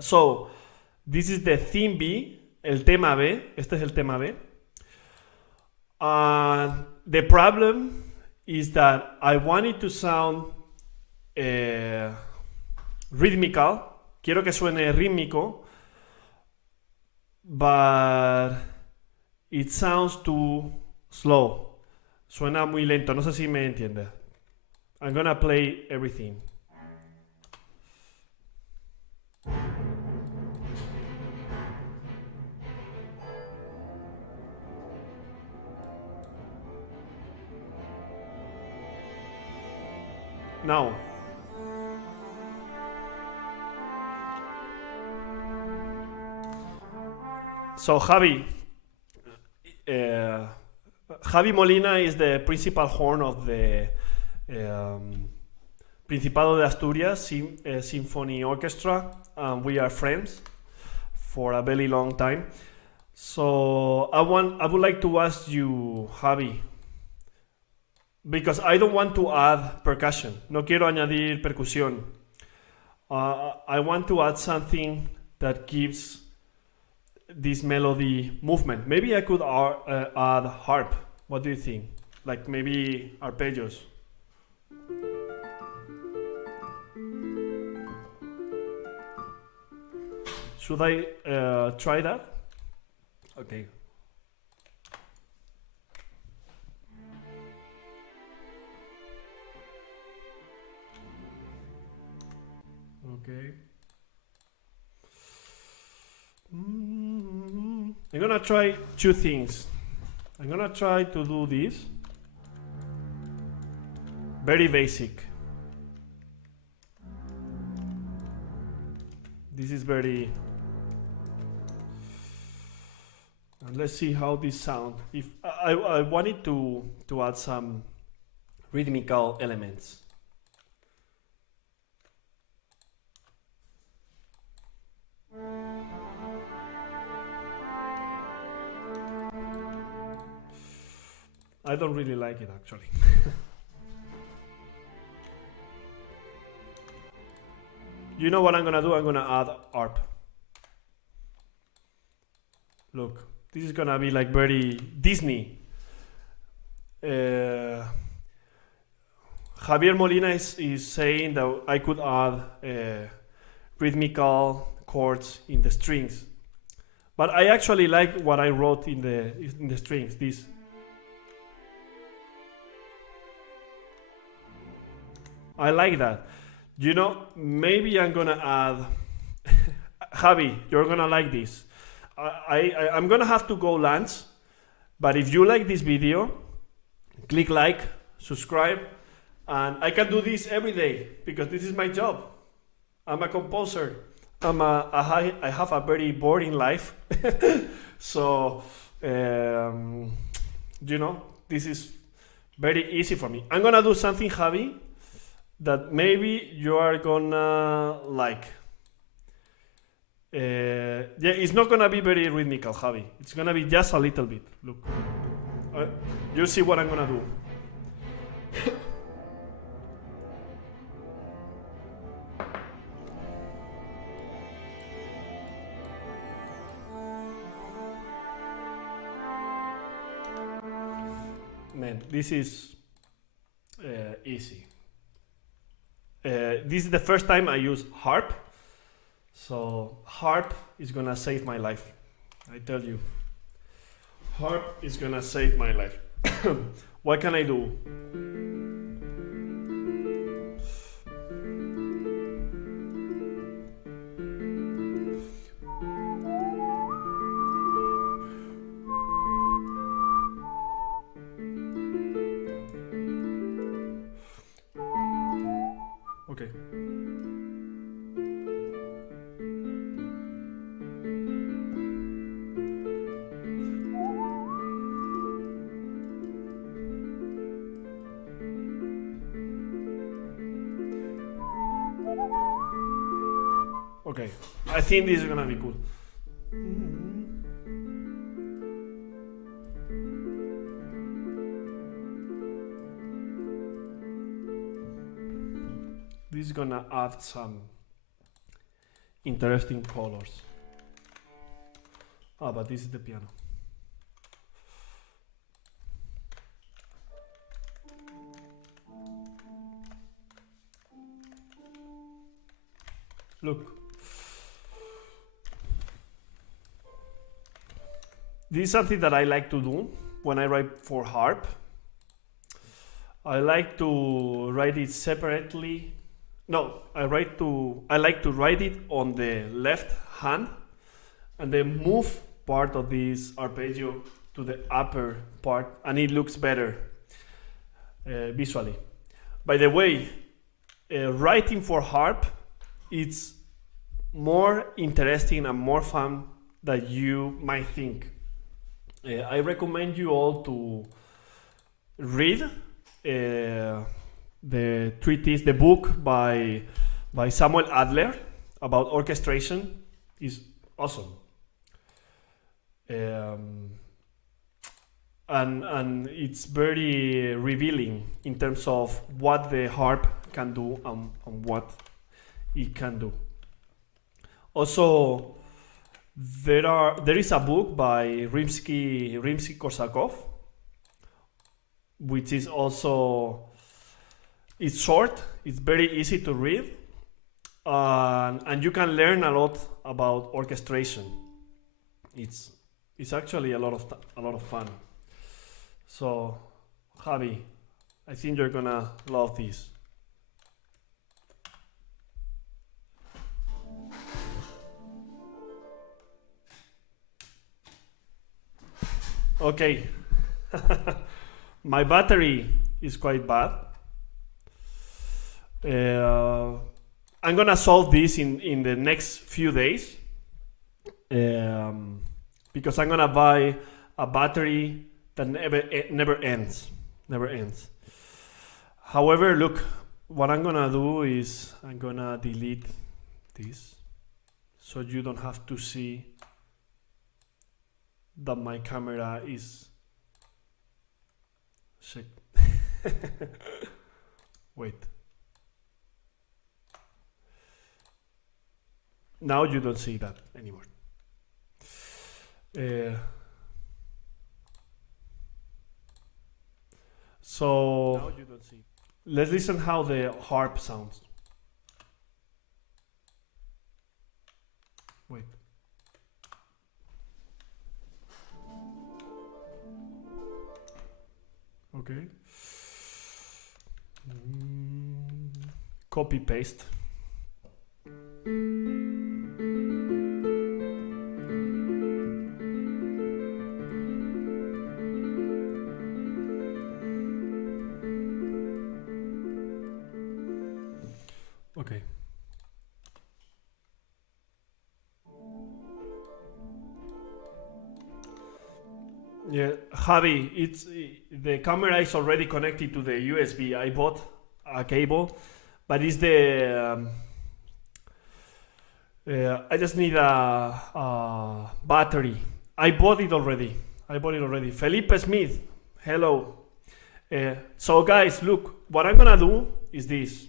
So, this is the theme B, el tema B. Este es el tema B. The problem is that I want it to sound rhythmical. Quiero que suene rítmico, but it sounds too slow. Suena muy lento. No sé si me entiende. I'm gonna play everything. Now. So Javi Molina is the principal horn of the Principado de Asturias Symphony Orchestra. We are friends for a very long time. So I would like to ask you, Javi, because I don't want to add percussion. No quiero añadir percusión. I want to add something that gives this melody movement. Maybe I could add harp. What do you think? Like maybe arpeggios. Should I try that? Okay. Okay. I'm gonna try two things. I'm gonna try to do this. Very basic. This is very... And let's see how this sounds. If I wanted to add some rhythmical elements. I don't really like it actually. You know what I'm gonna do? I'm gonna add harp. Look, this is gonna be like very Disney. Javier Molina is saying that I could add rhythmical chords in the strings, but I actually like what I wrote in the strings. This. I like that. You know, maybe I'm gonna add. Javi, you're gonna like this. I'm gonna have to go lunch, but if you like this video, click like, subscribe, and I can do this every day because this is my job. I'm a composer. I have a very boring life, so you know, this is very easy for me. I'm gonna do something, Javi, that maybe you are gonna like. Yeah, it's not gonna be very rhythmical, Javi. It's gonna be just a little bit. Look, you see what I'm gonna do. Man, this is easy. This is the first time I use harp, so harp is gonna save my life. I tell you, harp is gonna save my life. What can I do? Okay. Okay, I think this is gonna be cool. This is gonna add some interesting colors. But this is the piano. Look. This is something that I like to do when I write for harp. I like to write it separately. No, I like to write it on the left hand and then move part of this arpeggio to the upper part, and it looks better visually. By the way, writing for harp, it's more interesting and more fun than you might think. I recommend you all to read the treatise, the book by Samuel Adler about orchestration. Is awesome. And it's very revealing in terms of what the harp can do and what it can do. Also, there is a book by Rimsky-Korsakov, which is also, it's short, it's very easy to read, and you can learn a lot about orchestration. It's actually a lot of fun. So, Javi, I think you're gonna love this. Okay, my battery is quite bad. I'm gonna solve this in the next few days, because I'm gonna buy a battery that never ends. However, look, what I'm gonna do is I'm gonna delete this so you don't have to see that my camera is shit. Wait. Now you don't see that anymore. So now you don't see. Let's listen how the harp sounds. Wait. Okay. Copy paste. Okay. Yeah, Javi, the camera is already connected to the USB. I bought a cable, but it's the I just need a battery. I bought it already. Felipe Smith, hello. So guys, look, what I'm gonna do is this.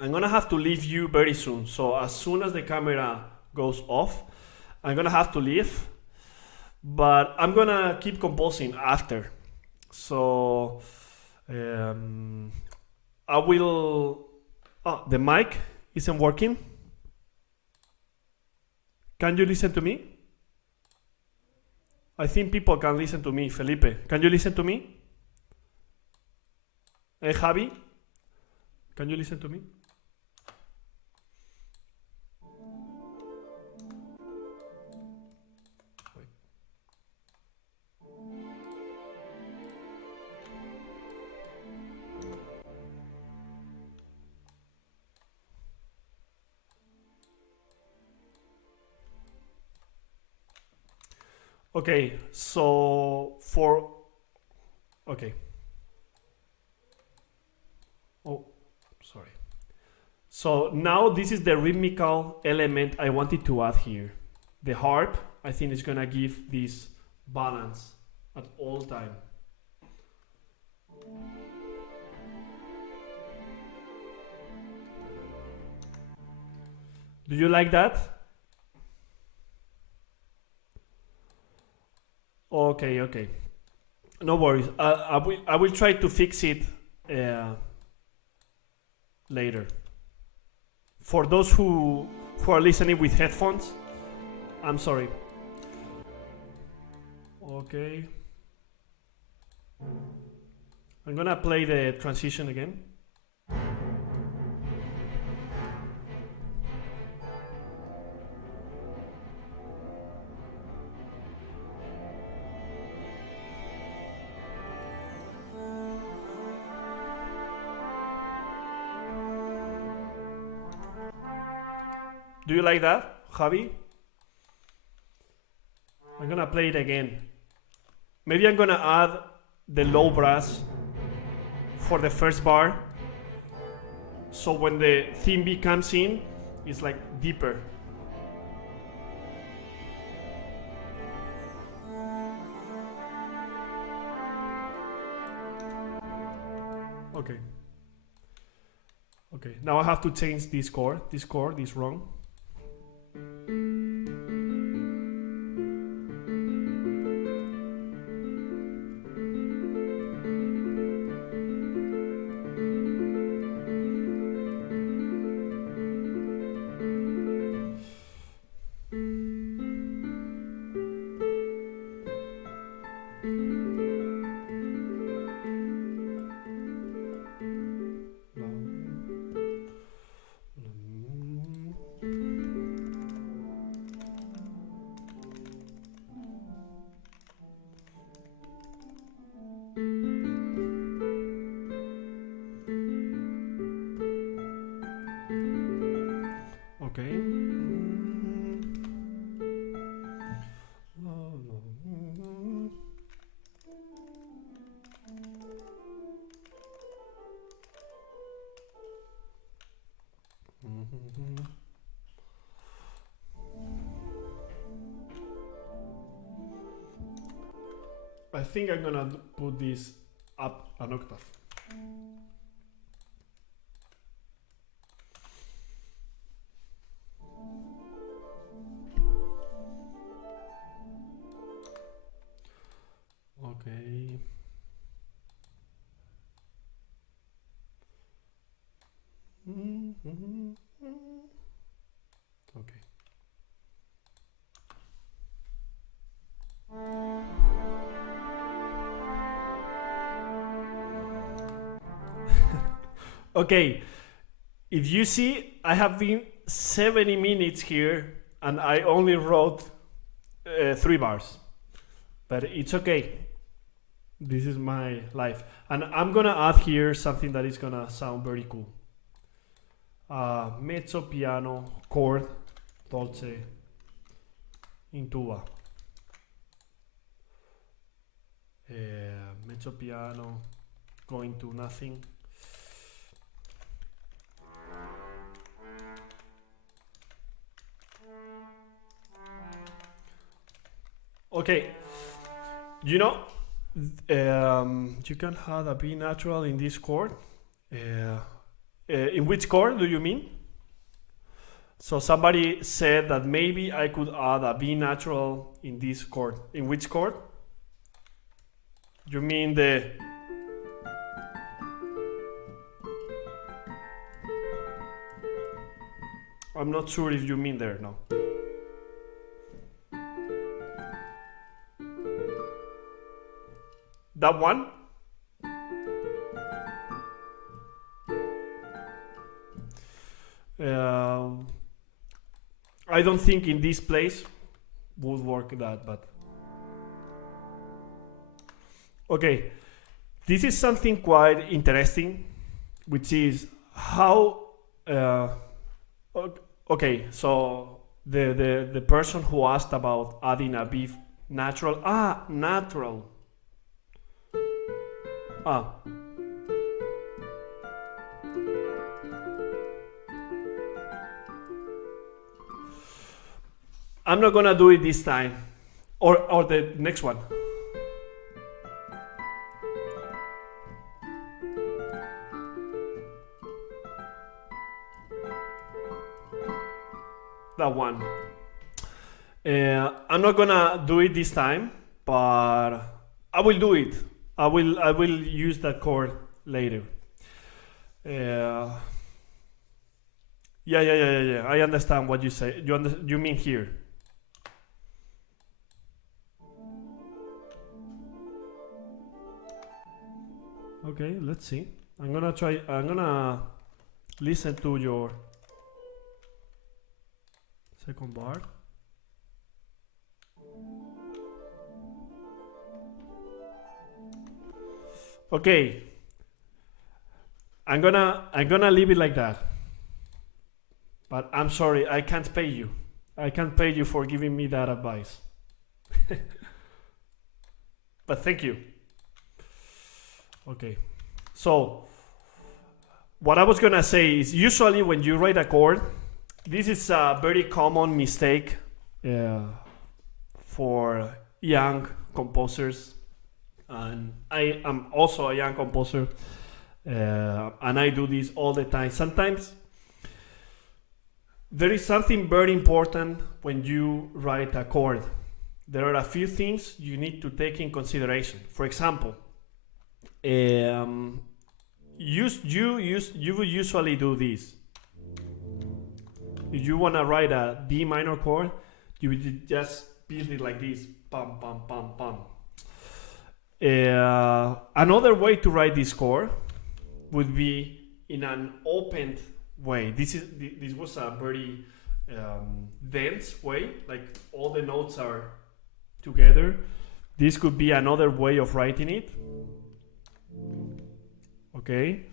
I'm gonna have to leave you very soon. So as soon as the camera goes off, I'm gonna have to leave. But I'm gonna keep composing after. So I will. Oh, the mic isn't working. Can you listen to me? I think people can listen to me. Felipe, can you listen to me? Hey, Javi, can you listen to me? Okay, so okay. Oh, sorry. So now this is the rhythmical element I wanted to add here. The harp, I think, is gonna give this balance at all time. Do you like that? Okay. No worries. I will try to fix it later. For those who are listening with headphones, I'm sorry. Okay. I'm gonna play the transition again. Do you like that, Javi? I'm gonna play it again. Maybe I'm gonna add the low brass for the first bar, so when the theme beat comes in, it's like deeper. Okay. Okay, now I have to change this chord. This chord is wrong. Okay. I think I'm gonna put this up an octave. Okay. Okay. Okay, if you see, I have been 70 minutes here and I only wrote 3 bars, but it's okay. This is my life, and I'm gonna add here something that is gonna sound very cool. Mezzo piano chord dolce in tuba. Mezzo piano going to nothing. Okay, you know, you can have a B natural in this chord. In which chord do you mean? So somebody said that maybe I could add a B natural in this chord. In which chord? You mean the... I'm not sure if you mean there, no. That one? I don't think in this place would work that, but okay, this is something quite interesting, which is how okay, so the person who asked about adding a B natural, natural. I'm not gonna do it this time, or the next one. That one. I'm not gonna do it this time, but I will do it. I will use that chord later. Yeah. I understand what you say. You mean here. Okay, let's see. I'm gonna listen to your second bar. Okay. I'm gonna leave it like that. But I'm sorry, I can't pay you. I can't pay you for giving me that advice. But thank you. Okay. So, what I was gonna say is usually when you write a chord, this is a very common mistake for young composers. And I am also a young composer, and I do this all the time. Sometimes there is something very important when you write a chord. There are a few things you need to take in consideration. For example, you will usually do this. If you want to write a D minor chord, you would just build it like this, pam, pam, pam, pam. Another way to write this chord would be in an opened way. This was a very dense way, like all the notes are together. This could be another way of writing it. Okay.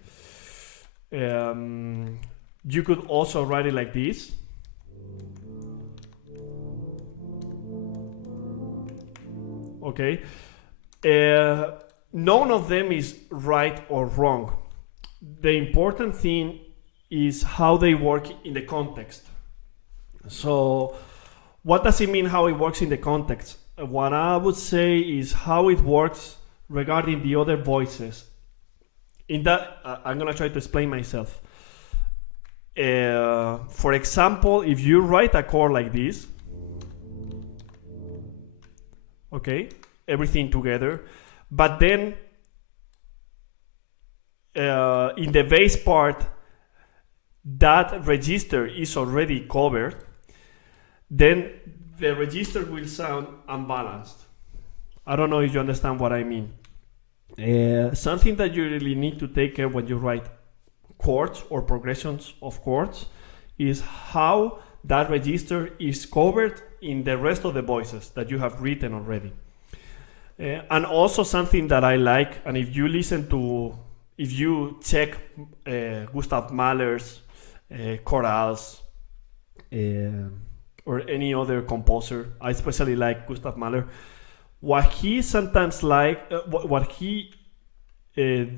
You could also write it like this. Okay. None of them is right or wrong. The important thing is how they work in the context. So, what does it mean how it works in the context? What I would say is how it works regarding the other voices. In that, I'm gonna try to explain myself. For example, if you write a chord like this, okay, everything together, but then in the bass part, that register is already covered, then the register will sound unbalanced. I don't know if you understand what I mean. Something that you really need to take care when you write chords or progressions of chords is how that register is covered in the rest of the voices that you have written already. And also something that I like, and if you check Gustav Mahler's chorales or any other composer, I especially like Gustav Mahler. What he sometimes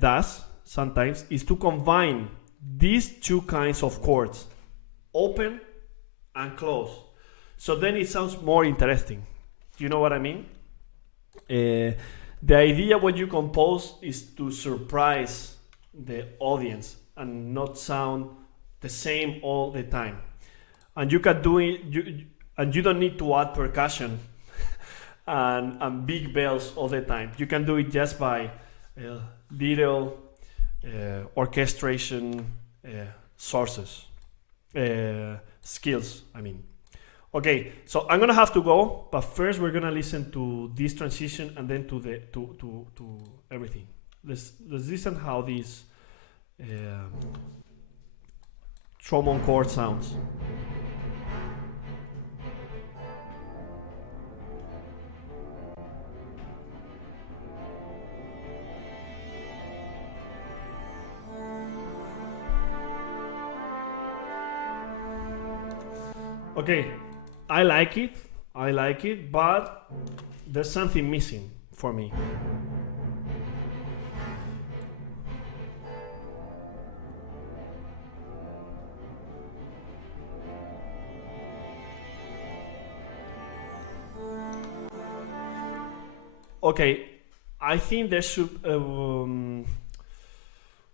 does sometimes is to combine these two kinds of chords, open and close. So then it sounds more interesting. Do you know what I mean? The idea when you compose is to surprise the audience and not sound the same all the time. And you can do it, and you don't need to add percussion and big bells all the time. You can do it just by little orchestration sources, skills, I mean. Okay, so I'm gonna have to go, but first we're gonna listen to this transition and then to everything. Let's listen how this trombone chord sounds. Okay, I like it, but there's something missing for me. Okay, I think there should,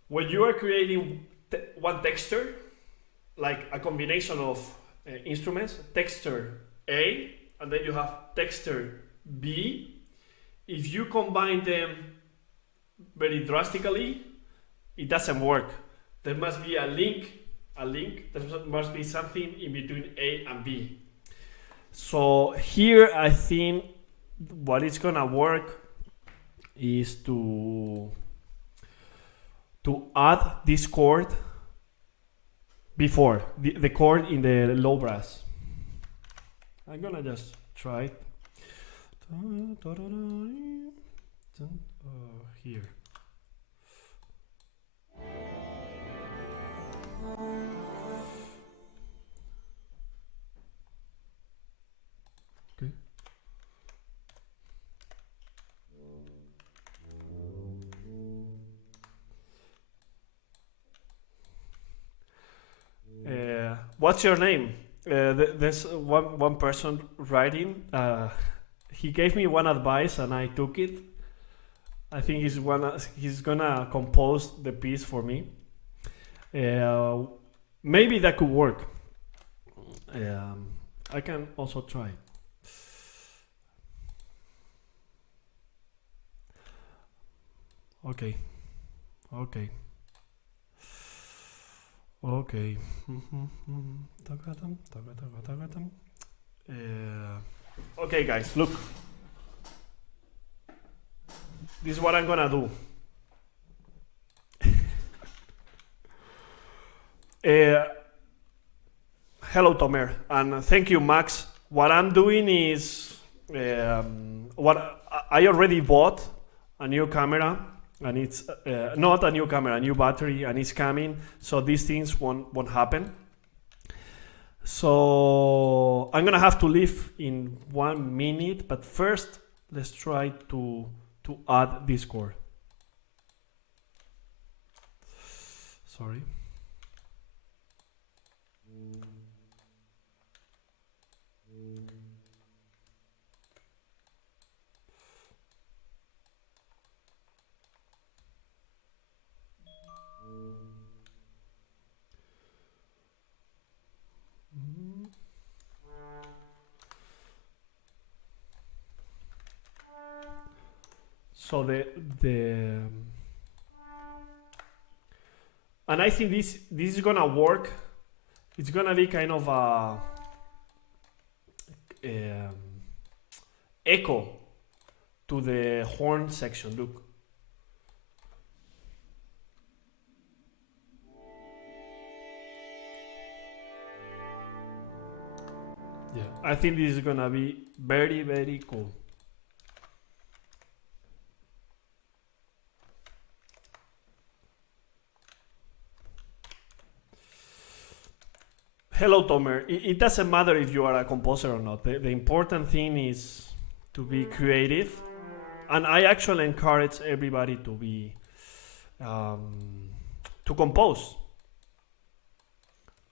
when you are creating one texture, like a combination of instruments, texture A, and then you have texture B. If you combine them very drastically, it doesn't work. There must be a link. There must be something in between A and B. So here I think what is gonna work is to add this chord before the chord in the low brass. I'm gonna just try it. Here. What's your name? There's one person writing. He gave me one advice and I took it. I think he's gonna compose the piece for me. Maybe that could work. I can also try. Okay. Okay. Okay. Okay, guys, look. This is what I'm gonna do. Hello, Tomer, and thank you, Max. What I'm doing is what I already bought a new camera, and it's not a new camera, a new battery, and it's coming. So these things won't happen. So I'm gonna have to leave in 1 minute, but first let's try to add this chord. Sorry. So and I think this is gonna work. It's gonna be kind of a echo to the horn section. Look. Yeah, I think this is gonna be very, very cool. Hello, Tomer. It doesn't matter if you are a composer or not. The important thing is to be creative. And I actually encourage everybody to be, to compose.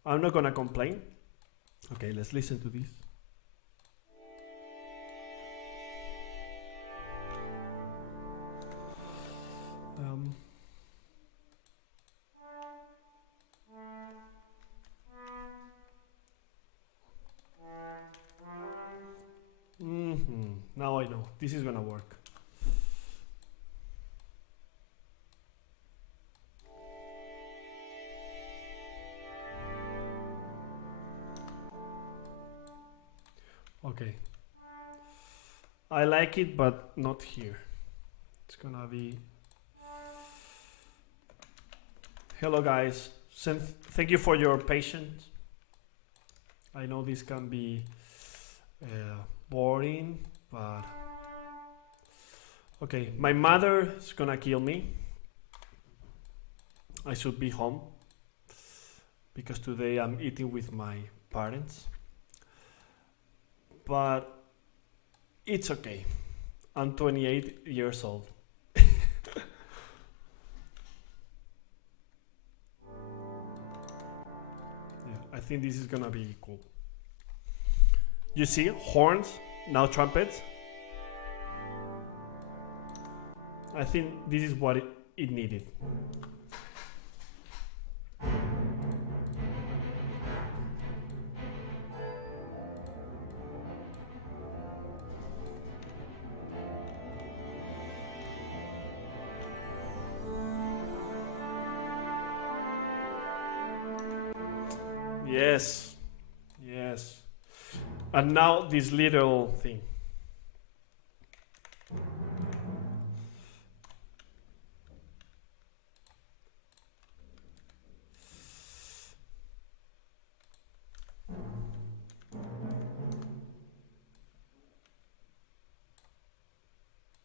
I'm not gonna complain. Okay, let's listen to this. Now I know this is gonna work. Okay. I like it, but not here. It's gonna be. Hello, guys. Thank you for your patience. I know this can be boring, but okay. My mother is gonna kill me. I should be home because today I'm eating with my parents. But it's okay. I'm 28 years old. Yeah, I think this is gonna be cool. You see, horns, now trumpets. I think this is what it needed. Yes, yes. And now this little thing.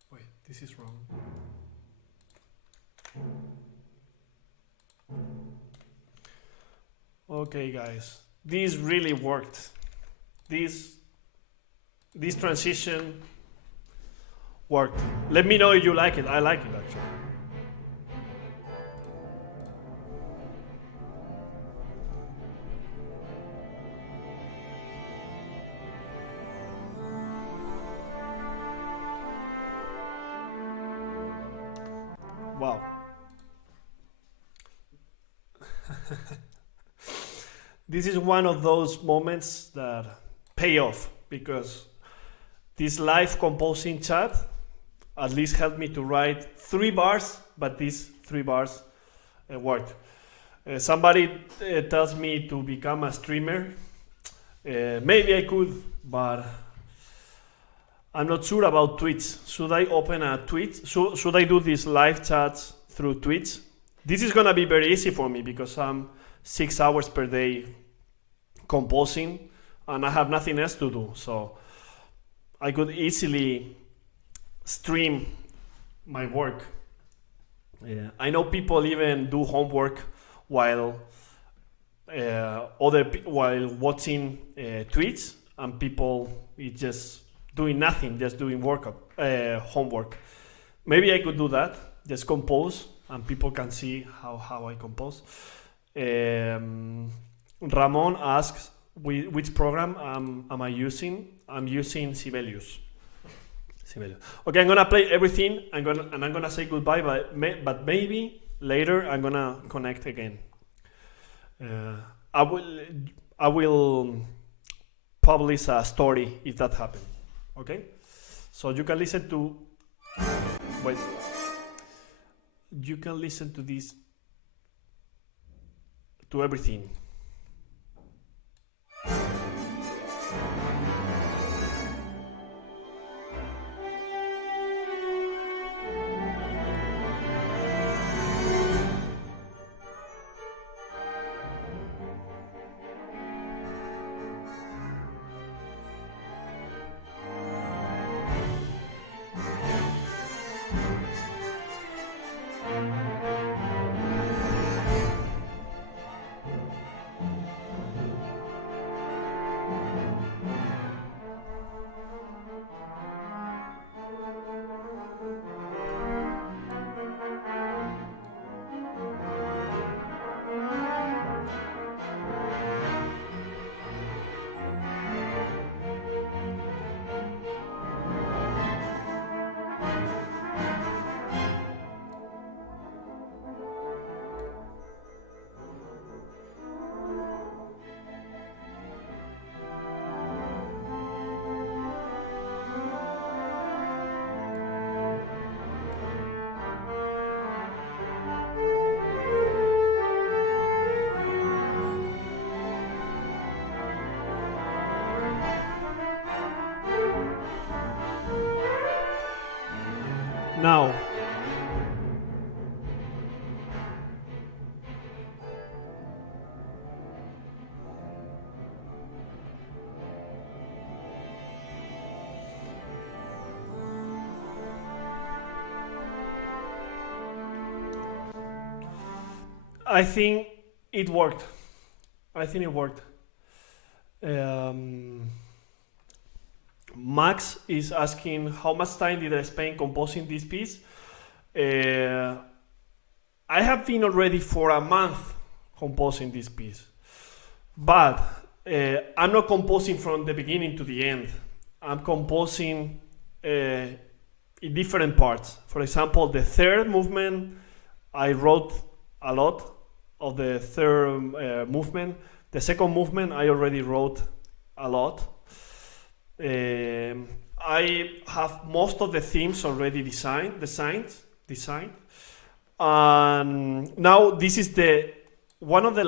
Wait, this is wrong. Okay, guys, this really worked. This transition worked. Let me know if you like it. I like it actually. This is one of those moments that pay off, because this live composing chat at least helped me to write 3 bars, but these 3 bars worked. Somebody tells me to become a streamer. Maybe I could, but I'm not sure about tweets. Should I open a tweet? Should I do these live chats through tweets? This is gonna be very easy for me because I'm 6 hours per day composing and I have nothing else to do. So I could easily stream my work. I know people even do homework while while watching tweets, and people is just doing nothing, just doing homework. Maybe I could do that, just compose, and people can see how I compose. Ramon asks, which program am I using? I'm using Sibelius. Okay, I'm gonna play everything, and I'm gonna say goodbye, but maybe later I'm gonna connect again. I will publish a story if that happens. Okay, so you can listen to. Wait. You can listen to this. To everything. Now, I think it worked. Max is asking how much time did I spend composing this piece. I have been already for a month composing this piece, but I'm not composing from the beginning to the end. I'm composing in different parts. For example, the third movement, I wrote a lot of the third movement. The second movement, I already wrote a lot. I have most of the themes already designed. And now this is one of the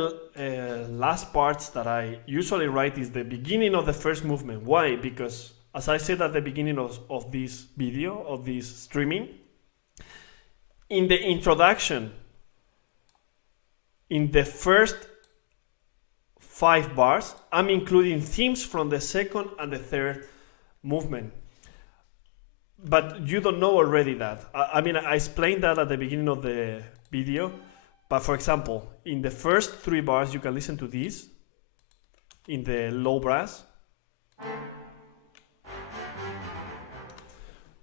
last parts that I usually write is the beginning of the first movement. Why? Because as I said at the beginning of this video, of this streaming, in the introduction, in the first 5 bars, I'm including themes from the second and the third movement. But you don't know already that. I mean, I explained that at the beginning of the video. But for example, in the first 3 bars, you can listen to this in the low brass.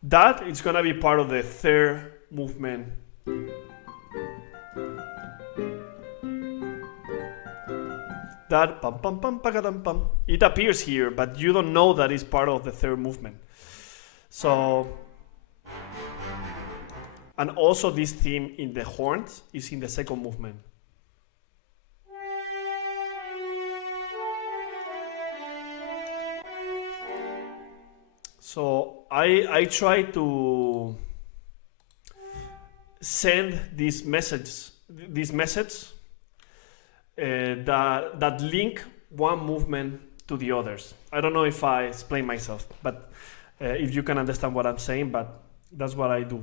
That is gonna be part of the third movement. That pam pam pam pagadam pam. It appears here, but you don't know that it's part of the third movement. So, and also this theme in the horns is in the second movement. So I try to send this message that link one movement to the others. I don't know if I explain myself, but if you can understand what I'm saying, but that's what I do.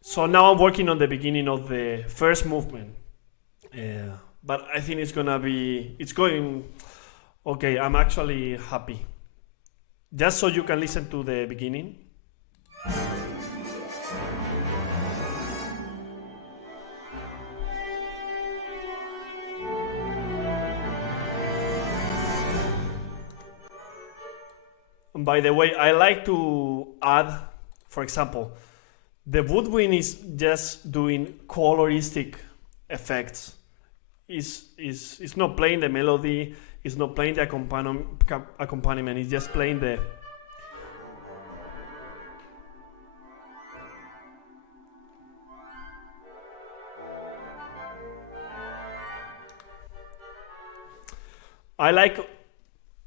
So now I'm working on the beginning of the first movement, but I think it's going okay. I'm actually happy. Just so you can listen to the beginning. And by the way, I like to add, for example, the woodwind is just doing coloristic effects. It's not playing the melody, it's not playing the accompaniment, it's just playing the... I like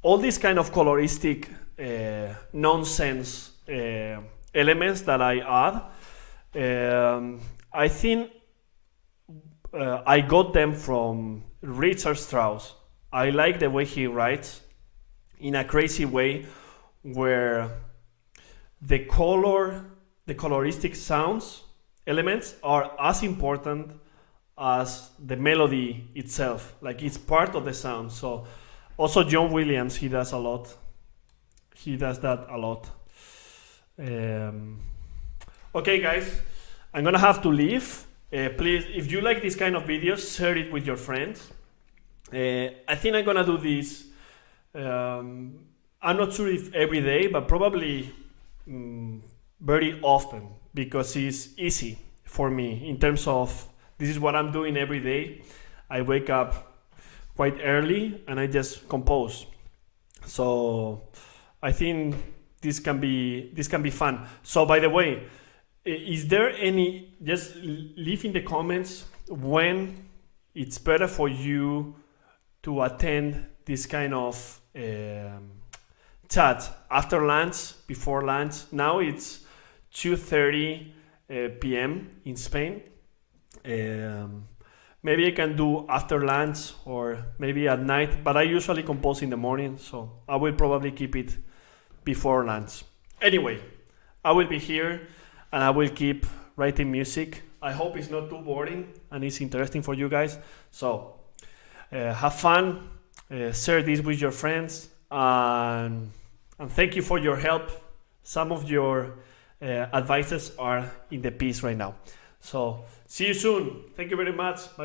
all these kind of coloristic nonsense elements that I add. I think I got them from Richard Strauss. I like the way he writes in a crazy way, where the coloristic sounds elements are as important as the melody itself. Like, it's part of the sound. So also John Williams, he does that a lot. Okay guys, I'm gonna have to leave. Please, if you like this kind of videos, share it with your friends. I think I'm gonna do this, I'm not sure if every day, but probably very often, because it's easy for me in terms of this is what I'm doing every day. I wake up quite early and I just compose. So I think this can be fun. So by the way, is there any, just leave in the comments when it's better for you to attend this kind of chat, after lunch, before lunch. Now it's 2:30 p.m. in Spain. Maybe I can do after lunch or maybe at night, but I usually compose in the morning, so I will probably keep it before lunch. Anyway, I will be here and I will keep writing music. I hope it's not too boring and it's interesting for you guys. So have fun, share this with your friends, and thank you for your help. Some of your advices are in the piece right now. So see you soon. Thank you very much. Bye.